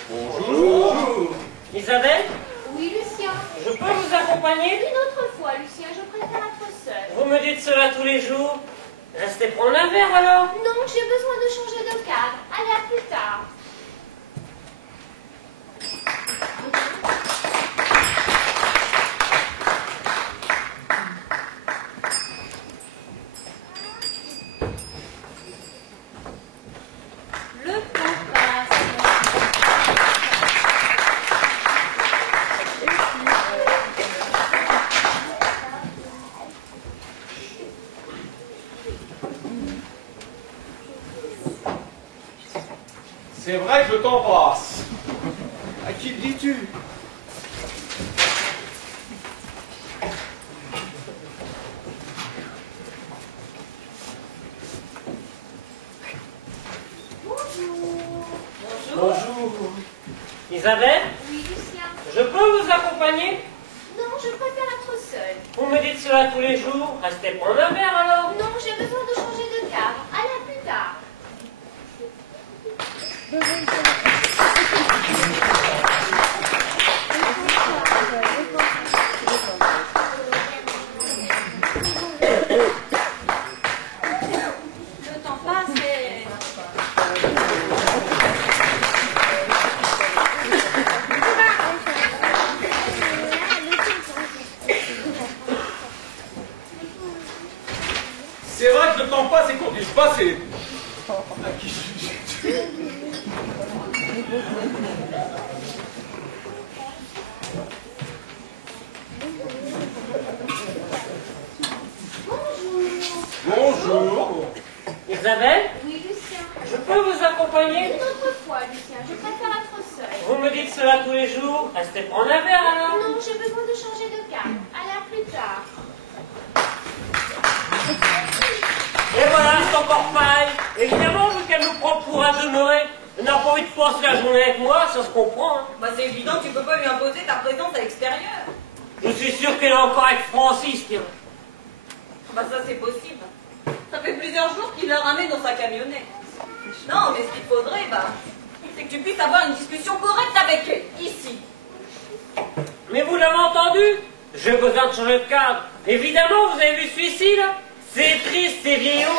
Bonjour. Isabelle, Oui, Lucien. je peux vous accompagner? Une autre fois, Lucien, je préfère être seule. Vous me dites cela tous les jours. Restez prendre un verre alors. Non, j'ai besoin de changer de cadre. Allez, à plus tard. Le temps passe. C'est vrai que le temps passe. À qui le dis-tu? Bonjour. Isabelle, Oui, Lucien. je peux vous accompagner? Non, je préfère être seule. Vous me dites cela tous les jours. Restez prendre un verre alors. Non, j'ai besoin de changer de cadre. Allez, à plus tard. Le temps passe et... C'est vrai que le temps passe et continue de passer. À qui dis-tu? Bonjour. Isabelle, Oui, Lucien. je peux vous accompagner? Une autre fois, Lucien, je préfère être seule. Vous me dites cela tous les jours. Restez prendre un verre alors. Non, j'ai besoin de changer de cadre. Allez, à plus tard. Et voilà, c'est encore pareil. Évidemment, vu qu'elle nous prend pour un demeuré, elle n'a pas envie de passer la journée avec moi, ça se comprend. Hein. Bah c'est évident que tu peux pas lui imposer ta présence à l'extérieur. Je suis sûr qu'elle est encore avec Francis, tiens. Bah ça c'est possible. Ça fait plusieurs jours qu'il l'a ramené dans sa camionnette. Non, mais ce qu'il faudrait, bah, c'est que tu puisses avoir une discussion correcte avec elle, ici. Mais vous l'avez entendu? J'ai besoin de changer de cadre. Évidemment, vous avez vu celui-ci, là? C'est triste, c'est vieillot.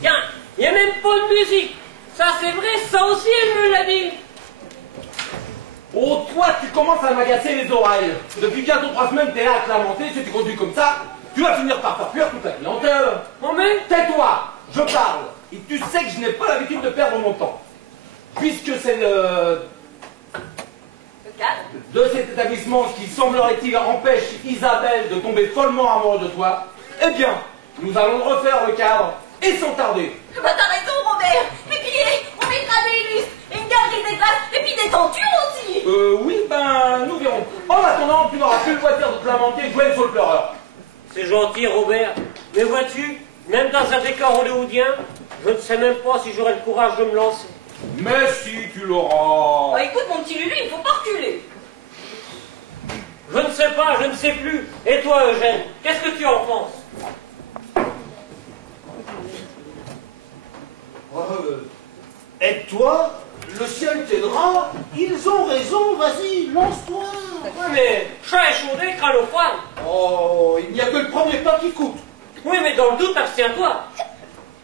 Tiens, il n'y a même pas de musique. Ça, c'est vrai, ça aussi, elle me l'a dit. Oh, toi, tu commences à m'agacer les oreilles. Depuis bientôt 3 semaines, t'es là à te lamenter. Si tu conduis comme ça, tu vas finir par faire fuir toute la clientèle. Oh, mais Tais-toi, je parle. Et tu sais que je n'ai pas l'habitude de perdre mon temps. Puisque c'est le cadre de cet établissement qui, semblerait-il, empêche Isabelle de tomber follement amoureuse de toi, eh bien, nous allons refaire le cadre, et sans tarder. Bah t'as raison, Robert. Et puis, on mettra des lustres, et une galerie des glaces, et puis des tentures aussi. Oui, ben, nous verrons. En attendant, tu n'auras plus le loisir de te lamenter et jouer sur le pleureur. c'est gentil, Robert. Mais vois-tu, même dans un décor hollywoodien, je ne sais même pas si j'aurai le courage de me lancer. Mais si, tu l'auras. Oh, écoute, mon petit Lulu, il faut pas reculer. Je ne sais pas, je ne sais plus. Et toi, Eugène, qu'est-ce que tu en penses? Aide-toi, le ciel t'aidera, ils ont raison, vas-y, lance-toi. Oui, mais chat échaudé, crâne au poil. Oh, il n'y a que le premier pas qui coûte. Oui, mais dans le doute, abstiens-toi.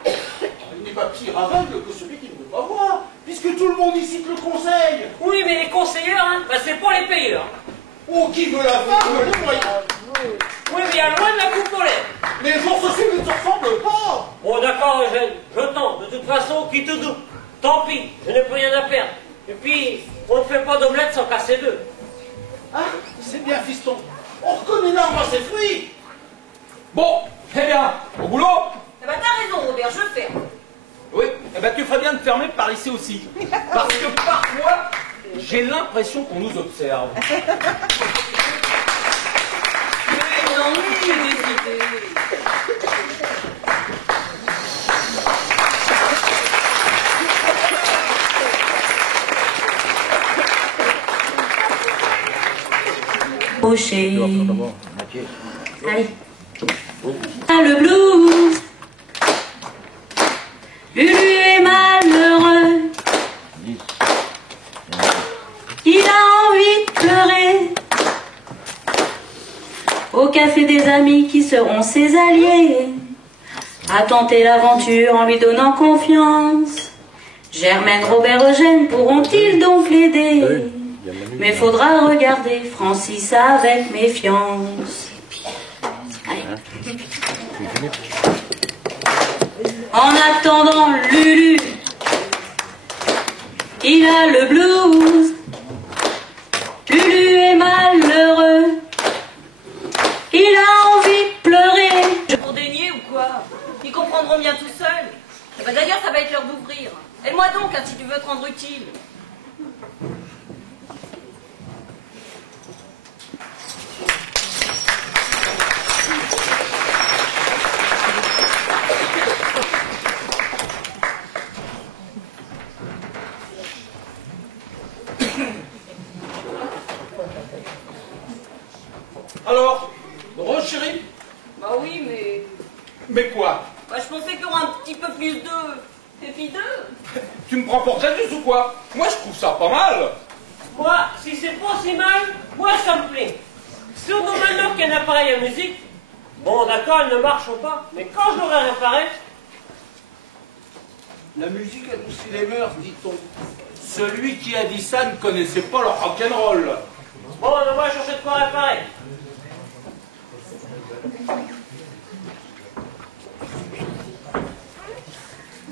Il n'est pas pire aveugle que celui qui ne veut pas voir, puisque tout le monde ici te le conseille. Oui, mais les conseillers, hein, bah, c'est pour les payeurs. Oh, qui veut la voir, veut les moyens. Oui, mais il y a loin de la coupe aux lèvres. Les jours se suivent, ils ne se ressemblent pas. Bon, d'accord, Eugène, je tente. De toute façon, qui te doute? Tant pis, je n'ai plus rien à perdre. Et puis, on ne fait pas d'omelette sans casser deux. Ah, c'est bien, fiston. On reconnaît l'arbre à ses fruits. Bon, eh bien, au boulot. Eh ben, t'as raison, Robert, je ferme. Oui, eh ben, tu ferais bien de fermer par ici aussi. Parce que parfois, j'ai l'impression qu'on nous observe. Non, j'ai des idées. Rocher. Allez. Ah, le blues. Lulu est malheureux. Il a envie de pleurer. Au café des amis qui seront ses alliés. À tenter l'aventure en lui donnant confiance. Germaine, Robert, Eugène pourront-ils donc l'aider? Mais faudra regarder Francis avec méfiance. Allez. En attendant Lulu, il a le blues. Lulu est malheureux. Il a envie de pleurer. Pour dénier ou quoi? Ils comprendront bien tout seuls. Eh ben, d'ailleurs, ça va être l'heure d'ouvrir. Aide-moi donc, hein, si tu veux te rendre utile. Alors, Rose chérie? Bah oui, mais... Mais quoi? Bah, je pensais qu'il y aurait un petit peu plus de... Et puis deux. Tu me prends pour Janus ou quoi? Moi, je trouve ça pas mal. Moi, si c'est pas si mal, moi, ça me plaît. Surtout maintenant qu'il y a un appareil à musique. Bon, d'accord, elle ne marche pas, mais quand je l'aurai réparé... La musique adoucit les mœurs, dit-on. Celui qui a dit ça ne connaissait pas le rock'n'roll. Bon, on va chercher de quoi réparer.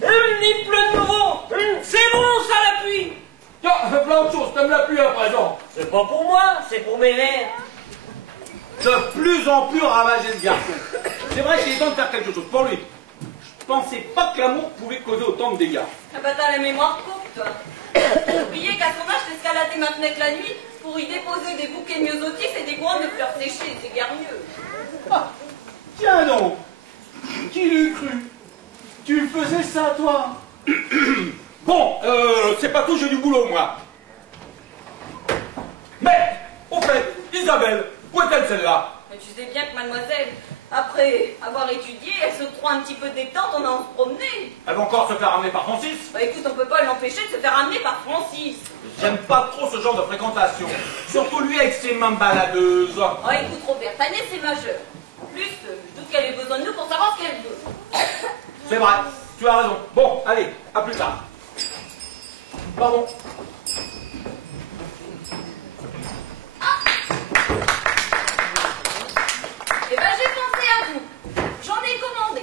Un nipple nouveau. C'est bon, ça, la pluie. Tiens, plein de choses, t'aimes la pluie à présent. C'est pas pour moi, c'est pour mes verres. De plus en plus ravagé ce garçon. C'est vrai qu'il est temps de faire quelque chose pour lui. Je pensais pas que l'amour pouvait causer autant de dégâts. Ah bah t'as la mémoire courte, toi. Oubliez qu'à son âge, t'escaladais ma fenêtre la nuit pour y déposer des bouquets de myosotis et des couronnes de fleurs séchées. C'est guère mieux. Ah, tiens donc. Qui l'eût cru? Tu faisais ça, toi? Bon, c'est pas tout, j'ai du boulot, moi. Mais, au fait, Isabelle, où est-elle celle-là? Mais tu sais bien que mademoiselle, après avoir étudié, elle se croit un petit peu détente en allant se promener. Elle va encore se faire ramener par Francis? Bah écoute, on peut pas l'empêcher de se faire amener par Francis. J'aime pas trop ce genre de fréquentation. Surtout lui avec ses mains baladeuses. Oh écoute Robert, ta nièce est majeure. En plus, je doute qu'elle ait besoin de nous pour savoir ce qu'elle veut. C'est vrai, tu as raison. Bon, allez, à plus tard. Pardon. Eh ben j'ai pensé à vous. J'en ai commandé.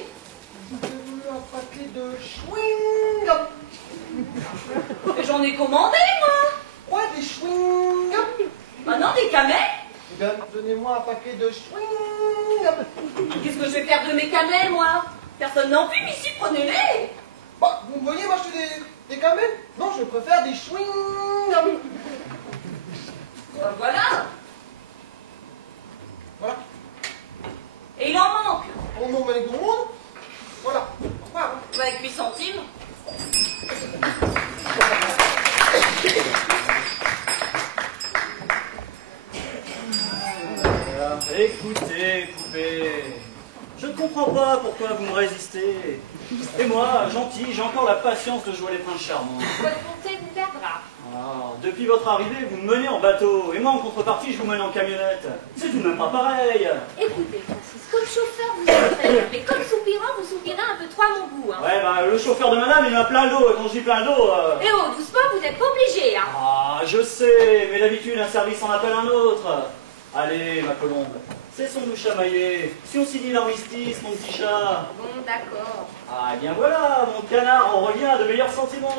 Un paquet de chewing-gum. Et j'en ai commandé moi. Ouais, des chewing-gum. Maintenant des camels. Eh bien, donnez-moi un paquet de chewing-gum. Qu'est-ce que je vais faire de mes camels moi? Personne n'en fume ici, prenez-les. Bah, vous me voyez m'acheter des camels? Non, je préfère des chewing-gum. Voilà. Voilà. Et il en manque. On m'emmène tout le monde. Voilà. Au revoir. Avec 8 centimes. Écoutez, poupée, je ne comprends pas pourquoi vous me résistez. Et moi, gentil, j'ai encore la patience de jouer les princes charmants. Votre bonté vous perdra. Ah, depuis votre arrivée, vous me menez en bateau, et moi, en contrepartie, je vous mène en camionnette. C'est tout de même pas pareil. Écoutez, Francis, comme chauffeur, vous êtes très bien, mais comme soupirant, vous soupirez un peu trop à mon goût. Hein. Ouais, bah, le chauffeur de madame, il m'a plein d'eau, et quand je dis plein d'eau... Eh oh, doucement, vous n'êtes pas obligé, hein. Ah, je sais, mais d'habitude, un service en appelle un autre. Allez, ma colombe, cessons-nous chamailler. Si on s'y dit l'armistice, mon petit chat. Bon, d'accord. Ah, eh bien voilà, mon canard en revient à de meilleurs sentiments.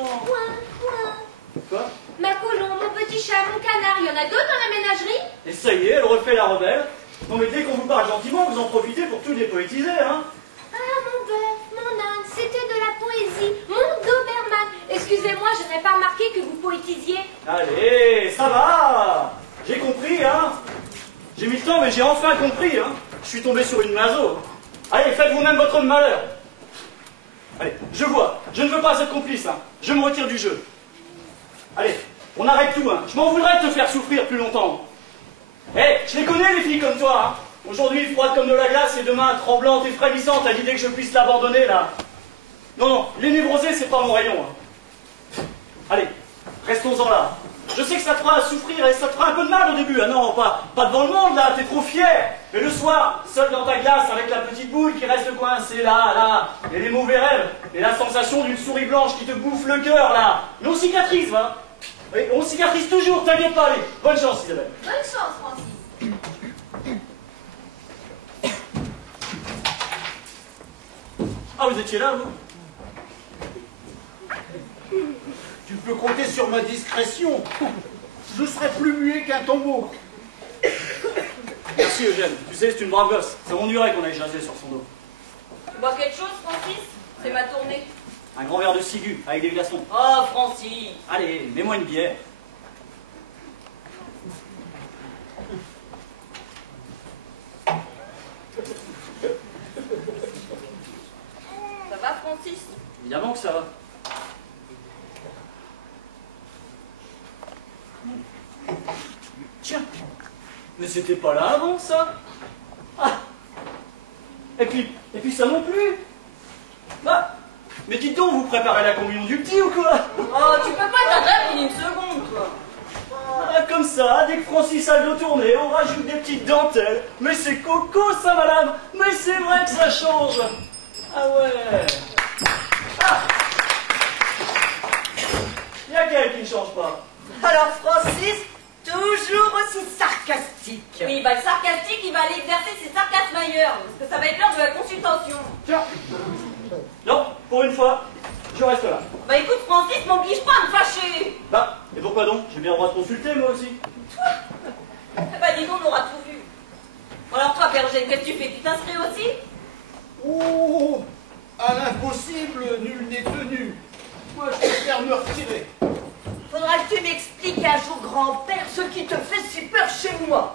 Quoi? Ma colombe, mon petit chat, mon canard, il y en a d'autres dans la ménagerie? Et ça y est, elle refait la rebelle. Non mais dès qu'on vous parle gentiment, vous en profitez pour tout dépoétiser, hein. Ah, mon bœuf, mon âne, c'était de la poésie, mon Doberman. Excusez-moi, je n'ai pas remarqué que vous poétisiez. Allez, ça va. J'ai compris, hein. J'ai mis le temps, mais j'ai enfin compris, hein. Je suis tombé sur une maso. Allez, faites vous-même votre malheur. Allez, je vois, je ne veux pas être complice, hein. Je me retire du jeu. Allez, on arrête tout, hein. Je m'en voudrais de te faire souffrir plus longtemps. Eh, je les connais, les filles comme toi, hein. Aujourd'hui, froide comme de la glace, et demain, tremblante et frémissante à l'idée que je puisse l'abandonner, là. Non, non, les névrosés, c'est pas mon rayon, hein. Allez, restons-en là. Je sais que ça te fera souffrir et ça te fera un peu de mal au début. Ah non, pas devant le monde, là, t'es trop fier. Mais le soir, seul dans ta glace, avec la petite boule qui reste coincée là, et les mauvais rêves, et la sensation d'une souris blanche qui te bouffe le cœur, là. Mais on cicatrise, hein. Oui, on cicatrise toujours, t'inquiète pas, allez. Bonne chance, Isabelle. Bonne chance, Francis. Ah, vous étiez là, vous? Tu peux compter sur ma discrétion. Je serai plus muet qu'un tombeau. Merci, Eugène. Tu sais, c'est une brave gosse. Ça m'ennuierait qu'on aille jaser sur son dos. Tu bois quelque chose, Francis? C'est ma tournée. Un grand verre de ciguë, avec des glaçons. Oh, Francis. Allez, mets-moi une bière. Ça va, Francis? Évidemment que ça va. Tiens, mais c'était pas là avant, ça. Ah. Et puis ça non plus. Bah, mais dites donc, vous préparez la communion du petit ou quoi? Oh, tu peux pas t'arrêter une seconde, toi. Ah, comme ça, dès que Francis a le dos tourné, on rajoute des petites dentelles. Mais c'est coco, ça, madame. Mais c'est vrai que ça change. Ah ouais. Ah. Y a qu'elle qui ne change pas. Alors, Francis, toujours aussi sarcastique. Oui, bah le sarcastique, il va aller exercer ses sarcasmes ailleurs, parce que ça va être l'heure de la consultation. Tiens. Non, pour une fois, je reste là. Bah écoute, Francis, m'oblige pas à me fâcher. Bah, et pourquoi donc? J'ai bien le droit de consulter, moi aussi. Eh bah dis donc, on aura tout vu. Alors toi, Père Eugène, qu'est-ce que tu fais? Tu t'inscris aussi? Oh, à l'impossible, nul n'est tenu. Moi, je préfère me retirer. Faudra que tu m'expliques un jour, grand-père, ce qui te fait si peur chez moi.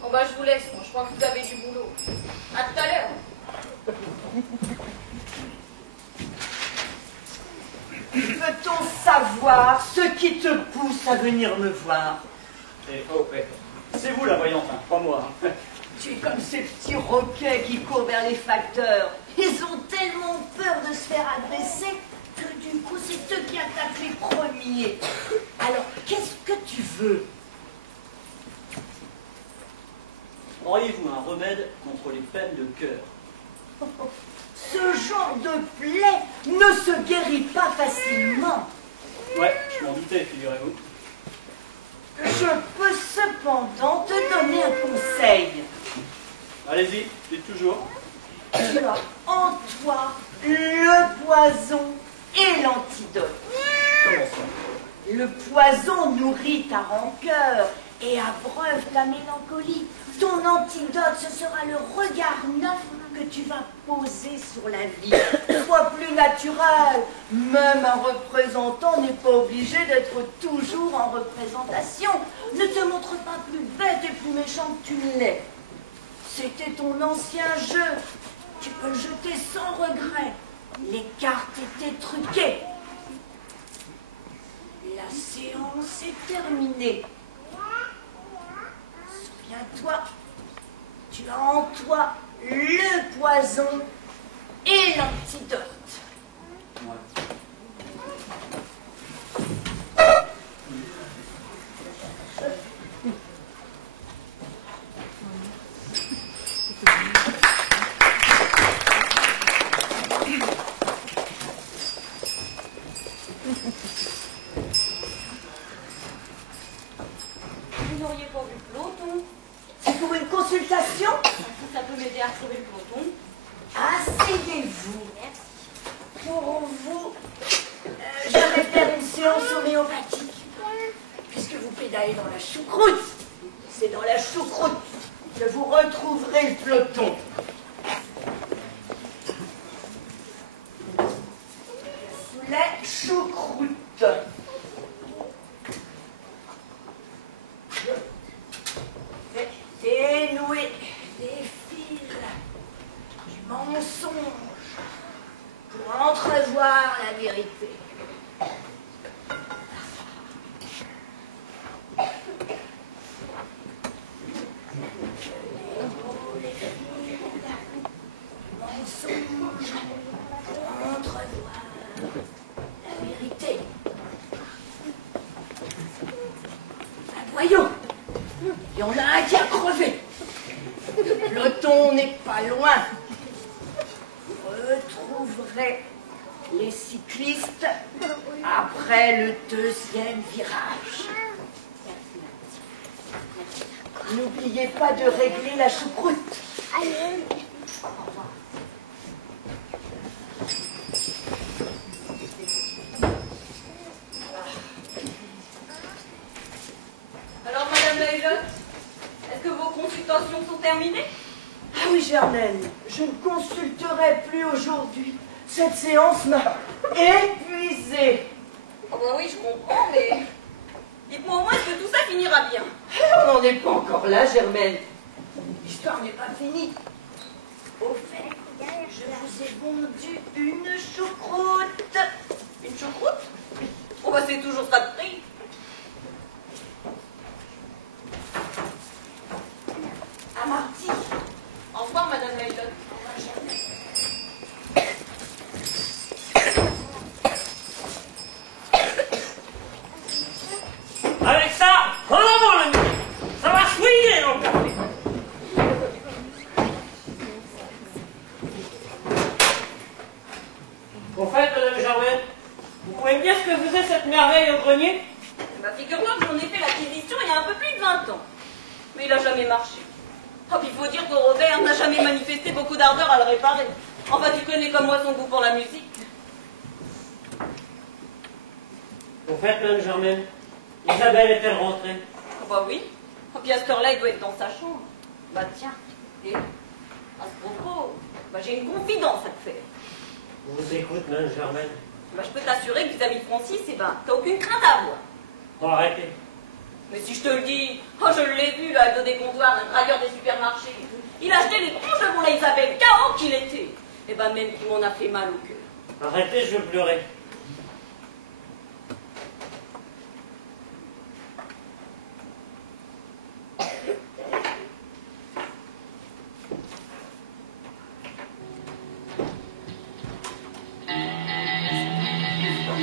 Bon bah je vous laisse, moi. Je crois que vous avez du boulot. À tout à l'heure. Peut-on savoir ce qui te pousse à venir me voir? Et oh, ouais. C'est vous la voyante, hein, pas moi. Hein. Tu es comme ces petits roquets qui courent vers les facteurs. Ils ont tellement peur de se faire agresser que du coup c'est eux qui attaquent les premiers. Alors qu'est-ce que tu veux? Auriez-vous un remède contre les peines de cœur? Ce genre de plaie ne se guérit pas facilement. Ouais, je m'en doutais, figurez-vous. Je peux cependant te donner un conseil. Allez-y, dites toujours. Tu as en toi le poison et l'antidote. Comment ça? Le poison nourrit ta rancœur et abreuve ta mélancolie. Ton antidote, ce sera le regard neuf que tu vas poser sur la vie. Sois plus naturel. Même un représentant n'est pas obligé d'être toujours en représentation. Ne te montre pas plus bête et plus méchant que tu ne l'es. C'était ton ancien jeu. Tu peux le jeter sans regret. Les cartes étaient truquées. La séance est terminée. Souviens-toi, tu as en toi le poison et l'antidote. Vous n'auriez pas vu le peloton? C'est pour une consultation? Ça peut m'aider à trouver le peloton. Asseyez-vous. Pour vous, je vais faire une séance homéopathique. Puisque vous pédalez dans la choucroute, c'est dans la choucroute que vous retrouverez le peloton. La choucroute. Dénouer les fils du mensonge pour entrevoir la vérité. Mensonge pour entrevoir la vérité. Un boyau. Il y en a un qui a crevé. Le peloton n'est pas loin. Vous retrouverez les cyclistes après le deuxième virage. N'oubliez pas de régler la choucroute. Allez. Alors, Madame Laylotte, est-ce que vos consultations sont terminées? Ah oui, Germaine, je ne consulterai plus aujourd'hui. Cette séance m'a épuisée. Oh bah oui, je comprends, mais dites-moi au moins est-ce que tout ça finira bien? On n'en est pas encore là, Germaine. L'histoire n'est pas finie. Au fait, je vous ai vendu une choucroute. Une choucroute? Oh bah c'est toujours ça de prix. À mardi. Au revoir, Madame Laylotte. Avec ça, en avant le midi. Ça va swinguer dans le café. Au fait, Madame Germaine, vous pouvez me dire ce que faisait cette merveille au grenier? Bah figure-toi que j'en ai fait l'acquisition il y a un peu plus de 20 ans. Mais il n'a jamais marché. Oh, puis il faut dire que Robert n'a jamais manifesté beaucoup d'ardeur à le réparer. Enfin, tu connais comme moi son goût pour la musique. Au fait, Madame Germaine, Isabelle est-elle rentrée? Oh, bah oui. Oh, puis à cette heure-là, il doit être dans sa chambre. Bah tiens, et à ce propos, bah, j'ai une confidence à te faire. Je vous écoute, Madame Germaine. Bah, je peux t'assurer que vis-à-vis de Francis, eh ben, t'as aucune crainte à avoir. Oh, arrêtez. Mais si je te le dis, oh, je l'ai vu là, dos des comptoirs, un travailleur des supermarchés. Il achetait des tronches devant la Isabelle, 40 qu'il était. Et ben même qu'il m'en a fait mal au cœur. Arrêtez, je veux pleurer.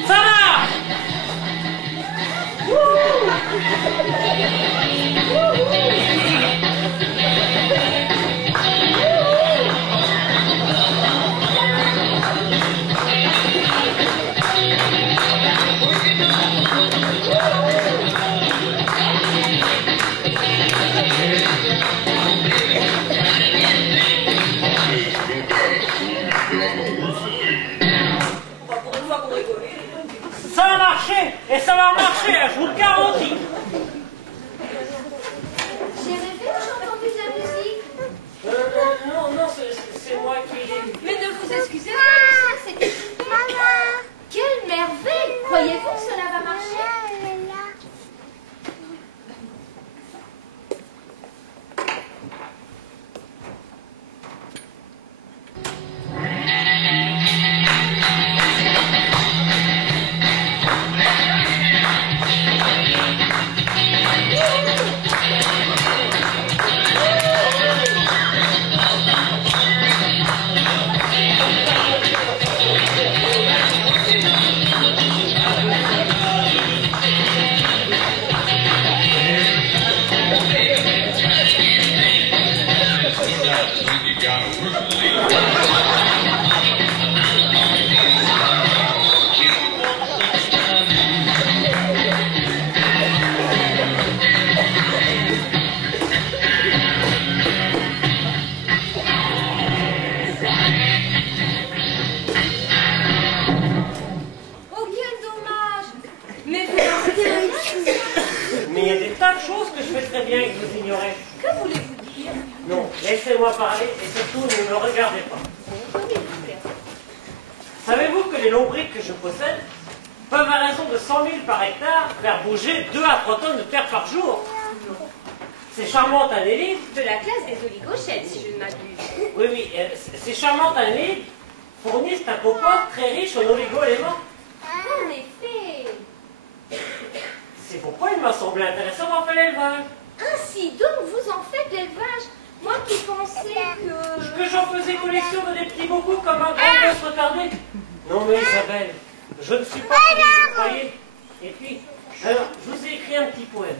Ça va! Pour une fois qu'on rigolait. Ça va marcher! Et ça va marcher, je vous le garantis! J'ai rêvé, j'ai entendu de la musique. Non, c'est moi. vous excusez, monsieur, c'est équipé. Quelle merveille! Croyez-vous que cela va marcher? Mais il y a des tas de choses que je fais très bien et que vous ignorez. Que voulez-vous dire? Non, laissez-moi parler et surtout ne me regardez pas. Savez-vous que les lombriques que je possède peuvent à raison de 100 000 par hectare faire bouger 2 à 3 tonnes de terre par jour? Ces charmantes annélides... De la classe des oligochètes, si je ne m'abuse. Oui, oui, ces charmantes annélides fournissent un compost très riche en oligo-éléments. En effet. C'est pourquoi il m'a semblé intéressant d'en faire l'élevage. Ainsi donc, vous en faites l'élevage? Moi qui pensais que... Que j'en faisais collection de des petits bocaux comme un grand gosse retardé. Non mais Isabelle, je ne suis pas comme vous croyez. Et puis, alors, je vous ai écrit un petit poème.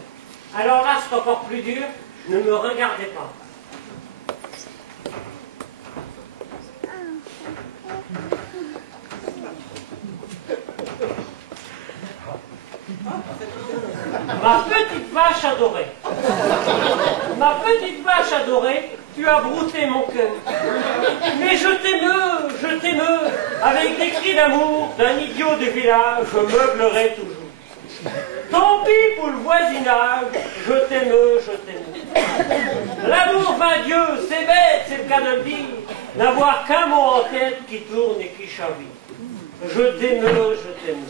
Alors là, c'est encore plus dur, ne me regardez pas. Ma petite vache adorée. Ma petite vache adorée, tu as brouté mon cœur. Mais je t'aime, avec des cris d'amour d'un idiot du village, je meublerai toujours. Tant pis pour le voisinage, je t'aime, je t'aime. L'amour va Dieu, c'est bête, c'est le cas de le dire, n'avoir qu'un mot en tête qui tourne et qui chavire. Je t'aime, je t'aime.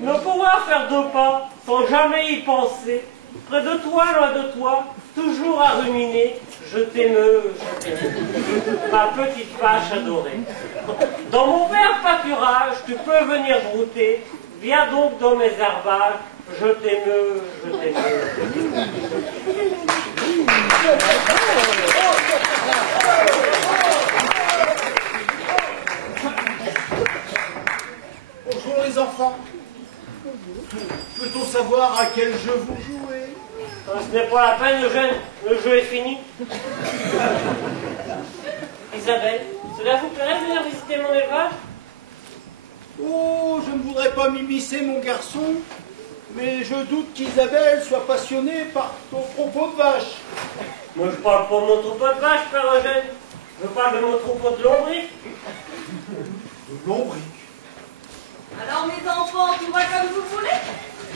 Ne pouvoir faire 2 pas sans jamais y penser, près de toi, loin de toi, toujours à ruminer, je t'aime, ma petite vache adorée. Dans mon vert pâturage, tu peux venir brouter, viens donc dans mes herbages, je t'aime, je t'aime. Bonjour les enfants. Peut-on savoir à quel jeu vous jouez? Ce n'est pas la peine, Eugène, le jeu est fini. Isabelle, cela vous plairait de venir visiter mon élevage? Oh, je ne voudrais pas m'immiscer, mon garçon, mais je doute qu'Isabelle soit passionnée par ton troupeau de vaches. Moi, je parle pas de mon troupeau de vaches, Père Eugène. Je parle de mon troupeau de lombriques. De lombriques? Alors mes enfants, tout va comme vous voulez?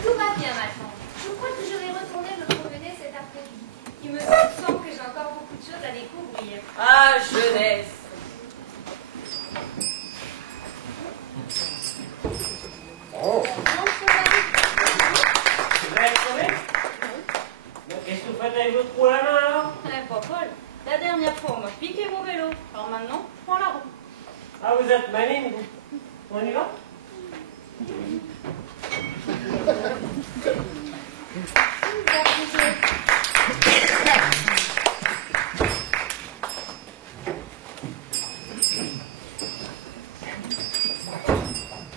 Tout va bien maintenant. Je crois que je vais retourner me promener cet après-midi. Il me semble que j'ai encore beaucoup de choses à découvrir. Ah, jeunesse. Oh. Vous allez crever? Qu'est-ce que vous faites avec votre trou à la main, alors? Pas Paul, la dernière fois, on m'a piqué mon vélo. Alors maintenant, je prends la roue. Ah, vous êtes maligne, vous. On y va?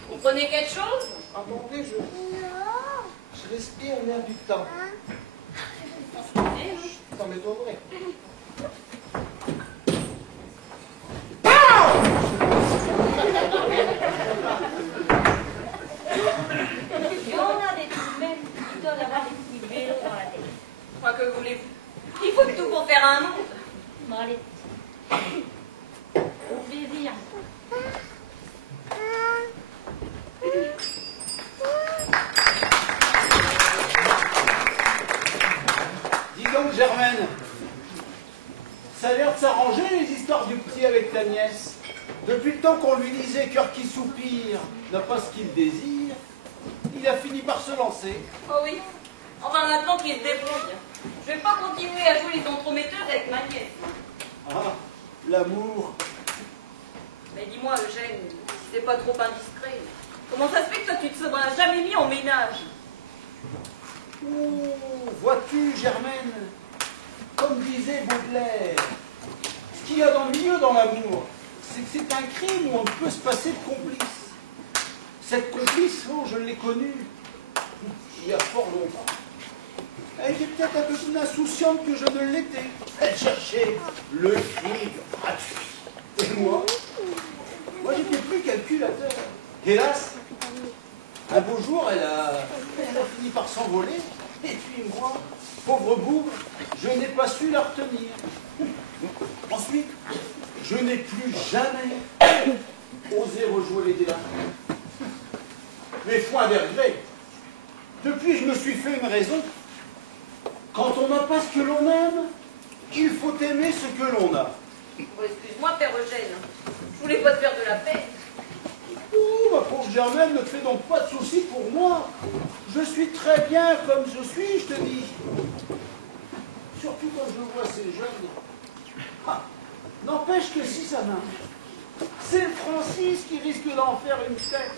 Vous prenez quelque chose? Attendez, je respire l'air du temps. Ça m'étonnerait. Il y en a des trucs même qui doivent avoir des petits vélos dans la tête. Quoi que voulez-vous? Il faut tout pour faire un monde. Bon, allez. Au plaisir. Dis donc, Germaine, ça a l'air de s'arranger les histoires du petit avec ta nièce. Depuis le temps qu'on lui disait cœur qui soupire n'a pas ce qu'il désire, il a fini par se lancer. Oh oui. Enfin, maintenant qu'il se débrouille. Je vais pas continuer à jouer les entremetteuses avec ma nièce. Ah, l'amour. Mais dis-moi, Eugène, si c'est pas trop indiscret, comment ça se fait que toi tu te seras jamais mis en ménage? Oh, vois-tu, Germaine, comme disait Baudelaire, ce qu'il y a dans le milieu dans l'amour, c'est que c'est un crime où on ne peut se passer de complice. Cette complice, oh, je l'ai connue il y a fort longtemps. Elle était peut-être un peu plus insouciante que je ne l'étais. Elle cherchait le fric gratuit. Et moi j'étais plus calculateur. Hélas, un beau jour, elle a fini par s'envoler. Et puis moi, pauvre bourre, je n'ai pas su la retenir. Ensuite, je n'ai plus jamais osé rejouer les délats. Mais foi des regrets. Depuis, je me suis fait une raison. Quand on n'a pas ce que l'on aime, il faut aimer ce que l'on a. Oh, excuse-moi, Père Eugène. Je voulais pas te faire de la peine. Oh, ma pauvre Germaine, ne te fais donc pas de soucis pour moi. Je suis très bien comme je suis, je te dis. Surtout quand je vois ces jeunes. Ah, n'empêche que si ça marche, c'est le Francis qui risque d'en faire une tête.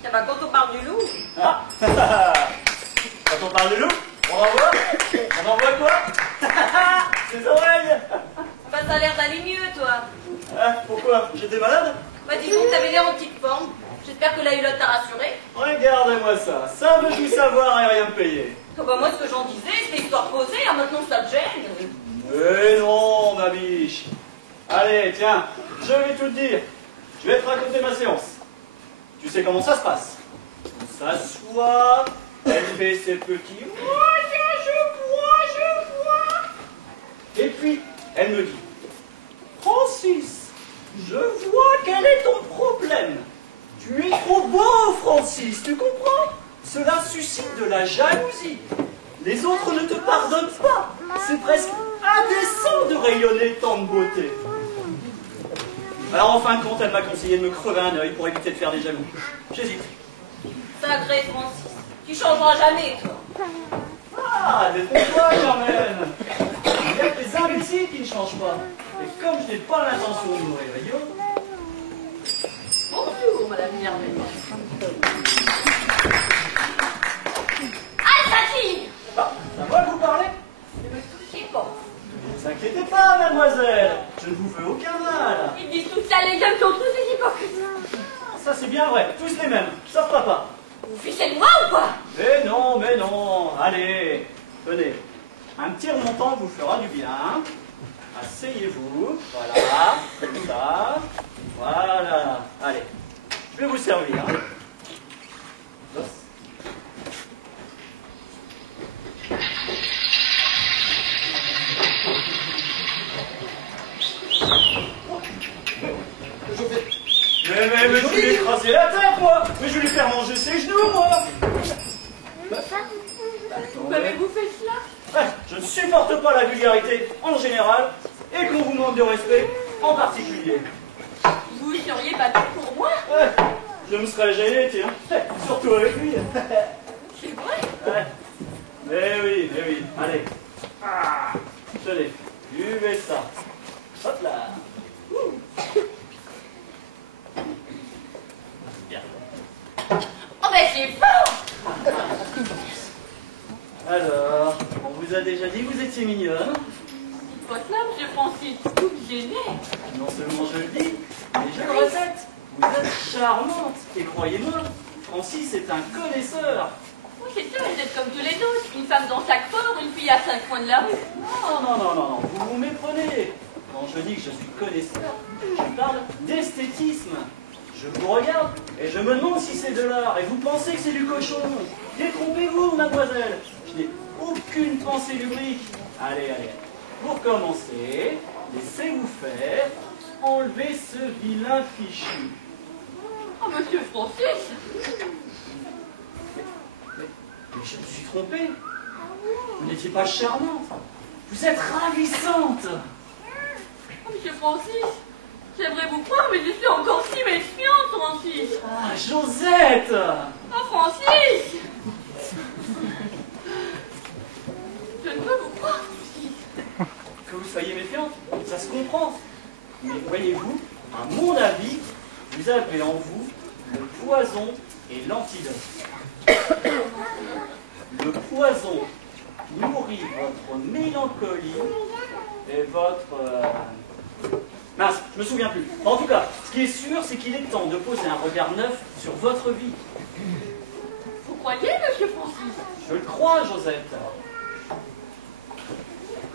Tiens, bah, quand on parle du loup, Ah. Quand on parle de loup, on envoie quoi? Ses oreilles. bah, ça a l'air d'aller mieux, toi. Hein, pourquoi? J'étais malade? Bah, disons que t'avais l'air en petite forme. J'espère que la hulotte t'a rassuré. Regardez-moi ça, ça veut tout savoir et rien me payer. Oh, bah, moi, ce que j'en disais, c'était histoire posée, hein, maintenant ça te gêne. Mais non, ma biche. Allez, tiens, je vais tout te dire. Je vais te raconter ma séance. Tu sais comment ça se passe? On s'assoit, elle fait ses petits « je bois ». Et puis, elle me dit « Francis, je vois quel est ton problème. Tu es trop beau, Francis, tu comprends? Cela suscite de la jalousie. Les autres ne te pardonnent pas. C'est presque indécent de rayonner tant de beauté. » Alors en fin de compte, elle m'a conseillé de me crever un œil pour éviter de faire des jaloux. J'hésite. Sacré Francis, tu changeras jamais, toi. Ah, détrompe-toi, Germaine. Il y a que les imbéciles qui ne changent pas. Et comme je n'ai pas l'intention de mourir idiot... Bonjour, Madame Germaine. Ah, sa fille! Ah, ça va vous parler? Ne me touchez pas. Ne vous inquiétez pas, mademoiselle. Je ne vous veux aucun mal. Ils disent tout ça, les hommes sont tous des hypocrites. Ça, c'est bien vrai. Tous les mêmes. Sauf papa. Vous fichez de moi ou quoi? Mais non, mais non. Allez, tenez. Un petit remontant vous fera du bien. Asseyez-vous. Voilà. Comme ça. Voilà. Allez. Je vais vous servir. Mais je vais lui écraser la tête, moi. Mais je vais lui faire manger ses genoux, moi. Vous avez-vous fait cela? Je ne supporte pas la vulgarité en général et qu'on vous manque de respect en particulier. Vous seriez battu pour moi? Je me serais gêné, tiens. Surtout avec lui. C'est vrai? Mais oui. Allez. Tenez, buvez ça. Hop là. Bien. Oh, ben c'est fort! Alors, on vous a déjà dit que vous étiez mignonne. Dites pas cela, monsieur Francis, vous me gênez. Non seulement je le dis, mais je le répète. Vous êtes charmante. Et croyez-moi, Francis est un connaisseur. Oui, c'est sûr, vous êtes comme tous les autres. Une femme dans chaque port, une fille à 5 coins de la rue. Non, vous vous méprenez. Quand je dis que je suis connaisseur, je parle d'esthétisme. Je vous regarde et je me demande si c'est de l'art et vous pensez que c'est du cochon. Détrompez-vous, mademoiselle. Je n'ai aucune pensée lubrique. Allez. Pour commencer, laissez-vous faire. Enlevez ce vilain fichu. Oh, monsieur Francis! Mais je me suis trompé. Vous n'étiez pas charmante. Vous êtes ravissante. Oh, monsieur Francis, J'aimerais vous croire, mais je suis encore si méfiante, Francis. Ah, Josette! Oh, Francis! Je ne peux vous croire, Francis. Que vous soyez méfiante, ça se comprend. Mais voyez-vous, à mon avis, vous avez en vous le poison et l'antidote. Le poison nourrit votre mélancolie et votre... Mince, je me souviens plus. En tout cas, ce qui est sûr, c'est qu'il est temps de poser un regard neuf sur votre vie. Vous croyez, monsieur Francis? Je le crois, Josette.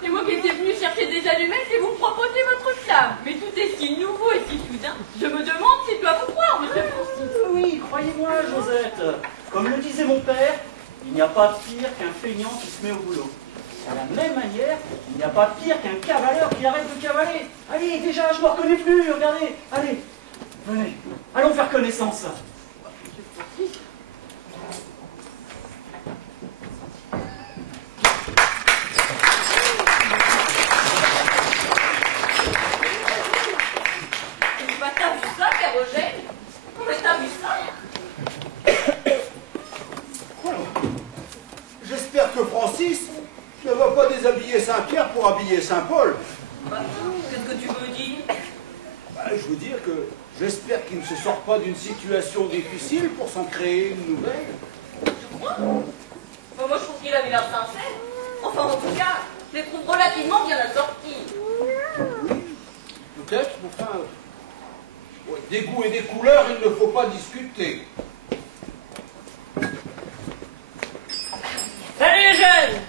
C'est moi qui étais venu chercher des allumettes et vous me proposez votre flamme. Mais tout est si nouveau et si soudain. Je me demande si je dois vous croire, monsieur Francis. Oui, croyez-moi, Josette. Comme le disait mon père, il n'y a pas pire qu'un feignant qui se met au boulot. De la même manière, il n'y a pas pire qu'un cavaleur qui arrête de cavaler. Allez, déjà, je ne me reconnais plus, regardez. Allez, venez, allons faire connaissance. Bah, t'as vu ça, Père Eugène? Mais t'as vu ça? J'espère que Francis ne va pas déshabiller Saint-Pierre pour habiller Saint-Paul. Bah, qu'est-ce que tu veux dire? Je veux dire que j'espère qu'il ne se sort pas d'une situation difficile pour s'en créer une nouvelle. Tu crois? Bah, moi, je trouve qu'il avait l'air sincère. Enfin, en tout cas, je les trouve relativement bien assortis. Oui, peut-être, mais enfin... ouais, des goûts et des couleurs, il ne faut pas discuter. Salut les jeunes!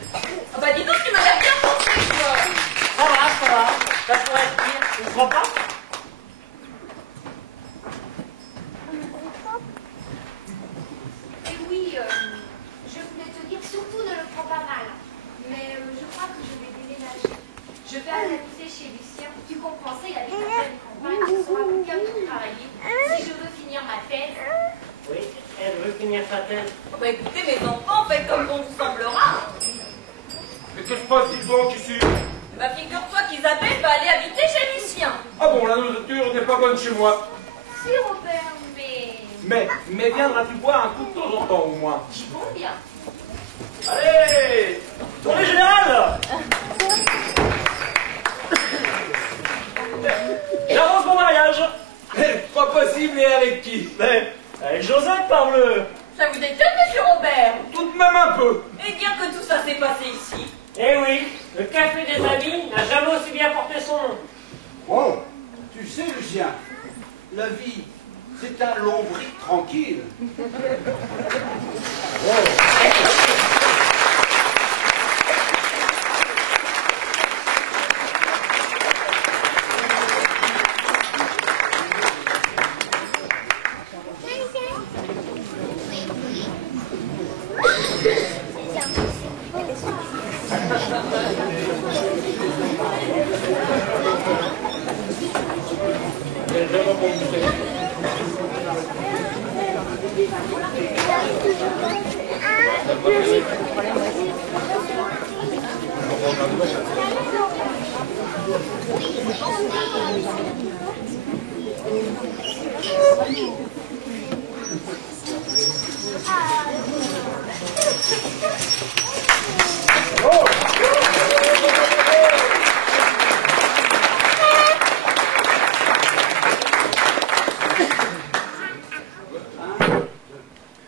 Ah bah, dis donc, tu m'as l'air bien pensé, toi. Ça va, ça pourrait être pire. Tu ne crois pas? Et oui, je voulais te dire, surtout ne le prends pas mal. Mais je crois que je vais déménager. Je vais analyser chez Lucien. Tu comprends ça, il habite en pleine campagne, il sera bien pour travailler. Si je veux finir ma thèse. Oui, elle veut finir sa thèse. Oh bah, écoutez, mes enfants, faites comme bon vous semblera. Mais que se passe-t-il donc ici? Bah, figure-toi qu'Isabelle va aller habiter chez Lucien. Ah bon, la nourriture n'est pas bonne chez moi. Si, Robert, mais... Mais viendras-tu boire un coup de temps en temps au moins? J'y compte bien. Allez, tournée générale. J'avance mon mariage. Pas possible, et avec qui? Mais, avec Josette, parbleu. Ça vous étonne, monsieur Robert? Tout de même un peu. Et dire que tout ça s'est passé ici. Eh oui, le café des amis n'a jamais aussi bien porté son nom. Bon, tu sais, Lucien, la vie, c'est un lombric tranquille.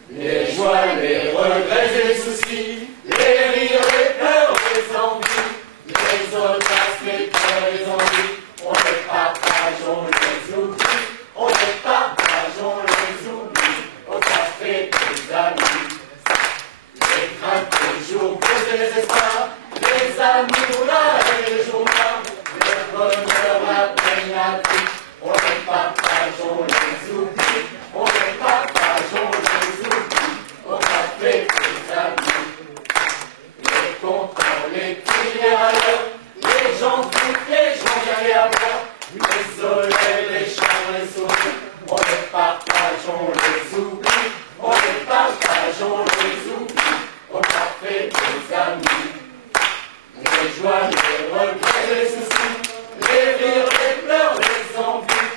Les joies, les regrets, les soucis, les rires, les peurs, les envies, les audaces, les peurs, les envies, on les partage, on les oublie, on les partage, on les oublie, au café des amis. Les craintes, les jours, les désespoirs, les amours là et les jours là, le bonheur, la peine, la vie, on les partage, on les oublie, on les partage, on les oublie. Au café des amis, les contents, les cris, les râleurs, les gens foutent, les gens bien les avoir, les soleils, les chants, les sourires, on les partage, on les oublie, on les partage, on les oublie, au café des amis, les joies, les regrets, les soucis, les rires, les pleurs, les envies,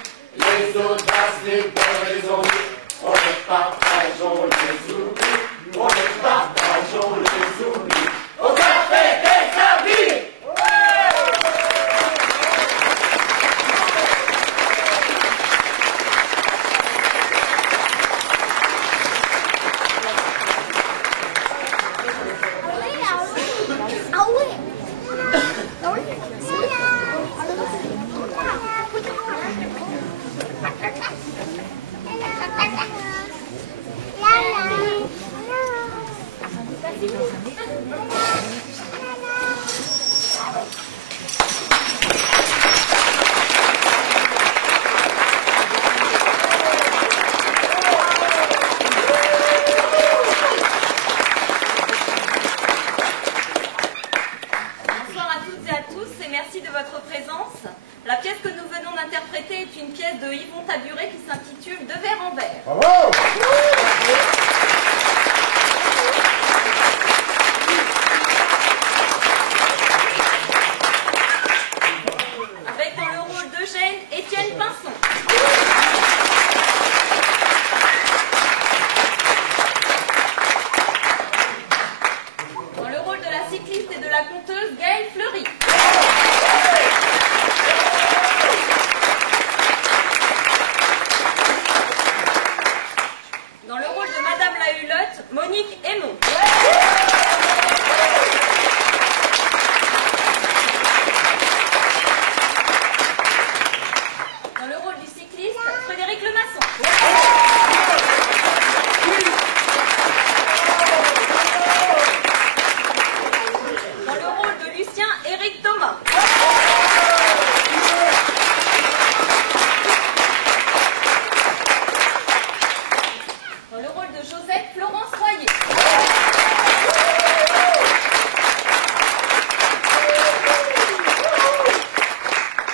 Yvon Taburet qui s'intitule De verre en verre. Bravo! Avec dans le rôle d'Eugène, Étienne Pinson. Dans le rôle de la cycliste et de la conteuse, Gaëlle Fleury. Dans le rôle de Madame la Hulotte, Monique Aymon. Dans le rôle du cycliste, Frédéric Lemasson. Dans le rôle de Lucien, Éric Thomas. Dans le rôle de Josette, Florence Royer.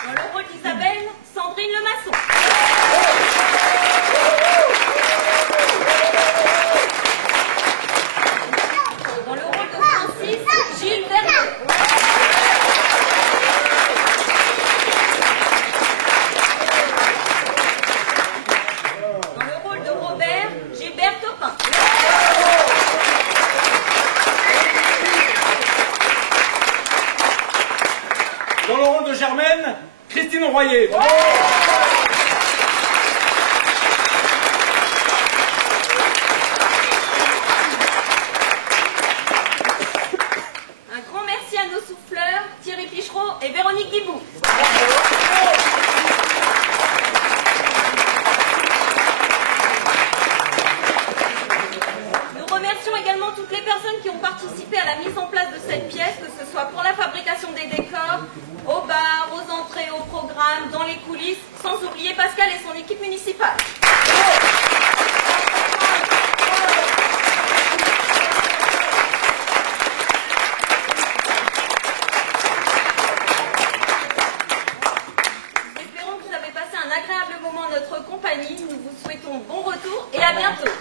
Dans le rôle d'Isabelle, Sandrine Lemasson. Dans le rôle de Francis, Gilles Vernet. Dans le rôle de Robert, Gilbert Topin. Dans le rôle de Germaine, Christine Royer. Un grand merci à nos souffleurs, Thierry Pichereau et Véronique Guibou. Nous remercions également toutes les personnes qui ont participé à la mise en place de cette pièce, que ce soit pour la fabrication des décors, au bar, aux entrées, au programme, dans les coulisses, sans oublier Pascal et son équipe municipale. Nous espérons que vous avez passé un agréable moment en notre compagnie. Nous vous souhaitons bon retour et à bientôt.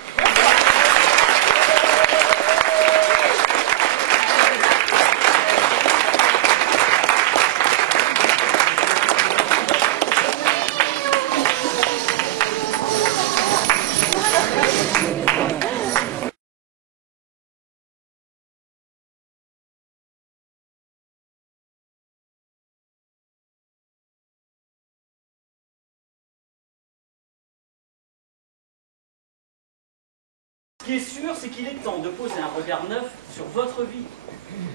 Ce qui est sûr, c'est qu'il est temps de poser un regard neuf sur votre vie.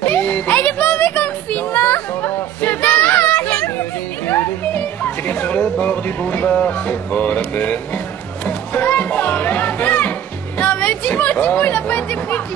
Elle est pas envie comme film, hein. C'est bien sur le bord du boulevard, c'est pas la peine. Non mais Thibaut, il a pas été pris.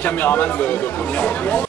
caméraman de premier rang.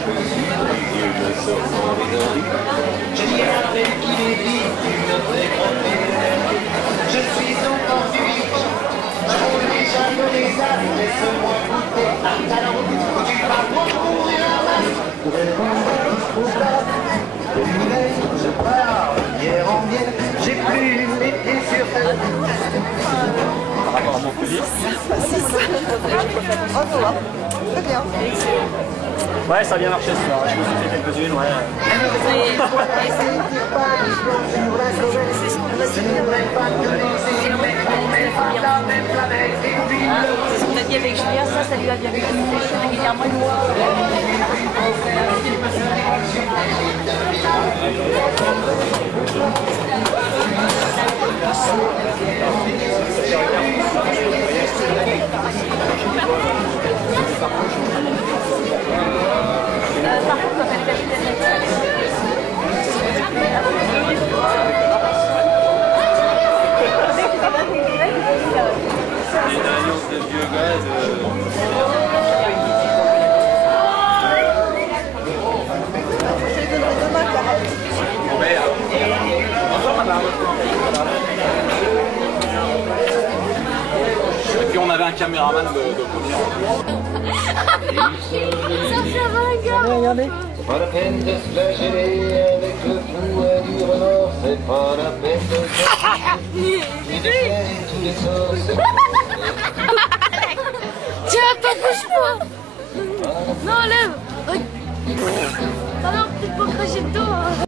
Dieu me sortant les oreilles. Je viendrai qu'il est dit une vraie grande. Je suis encore du vivant. Je roule déjà que les âmes. Laisse-moi goûter à talent. Tu vas mourir à masse. Pour répondre au plat. De l'hiver, je pars bière en bière. J'ai plus les pieds sur terre. Par rapport à Montpellier. Bravo, très bien. Ouais, ça a bien marché ce soir. Je me suis fait quelques-unes, ouais. C'est ce qu'on doit C'est ce qu'on a dit avec Julien, ça lui a bien plu. Régulièrement, il par contre, quand elle est une alliance de biogaz. Et puis on avait un caméraman de première. Ça fait ringard. Regardez. C'est pas la peine de se flageller avec le fouet du remords. C'est pas la peine de faire tous les sauces. Tiens, pas bouge-moi. Non, lève. Oh non, peut-être pas cracher dedans.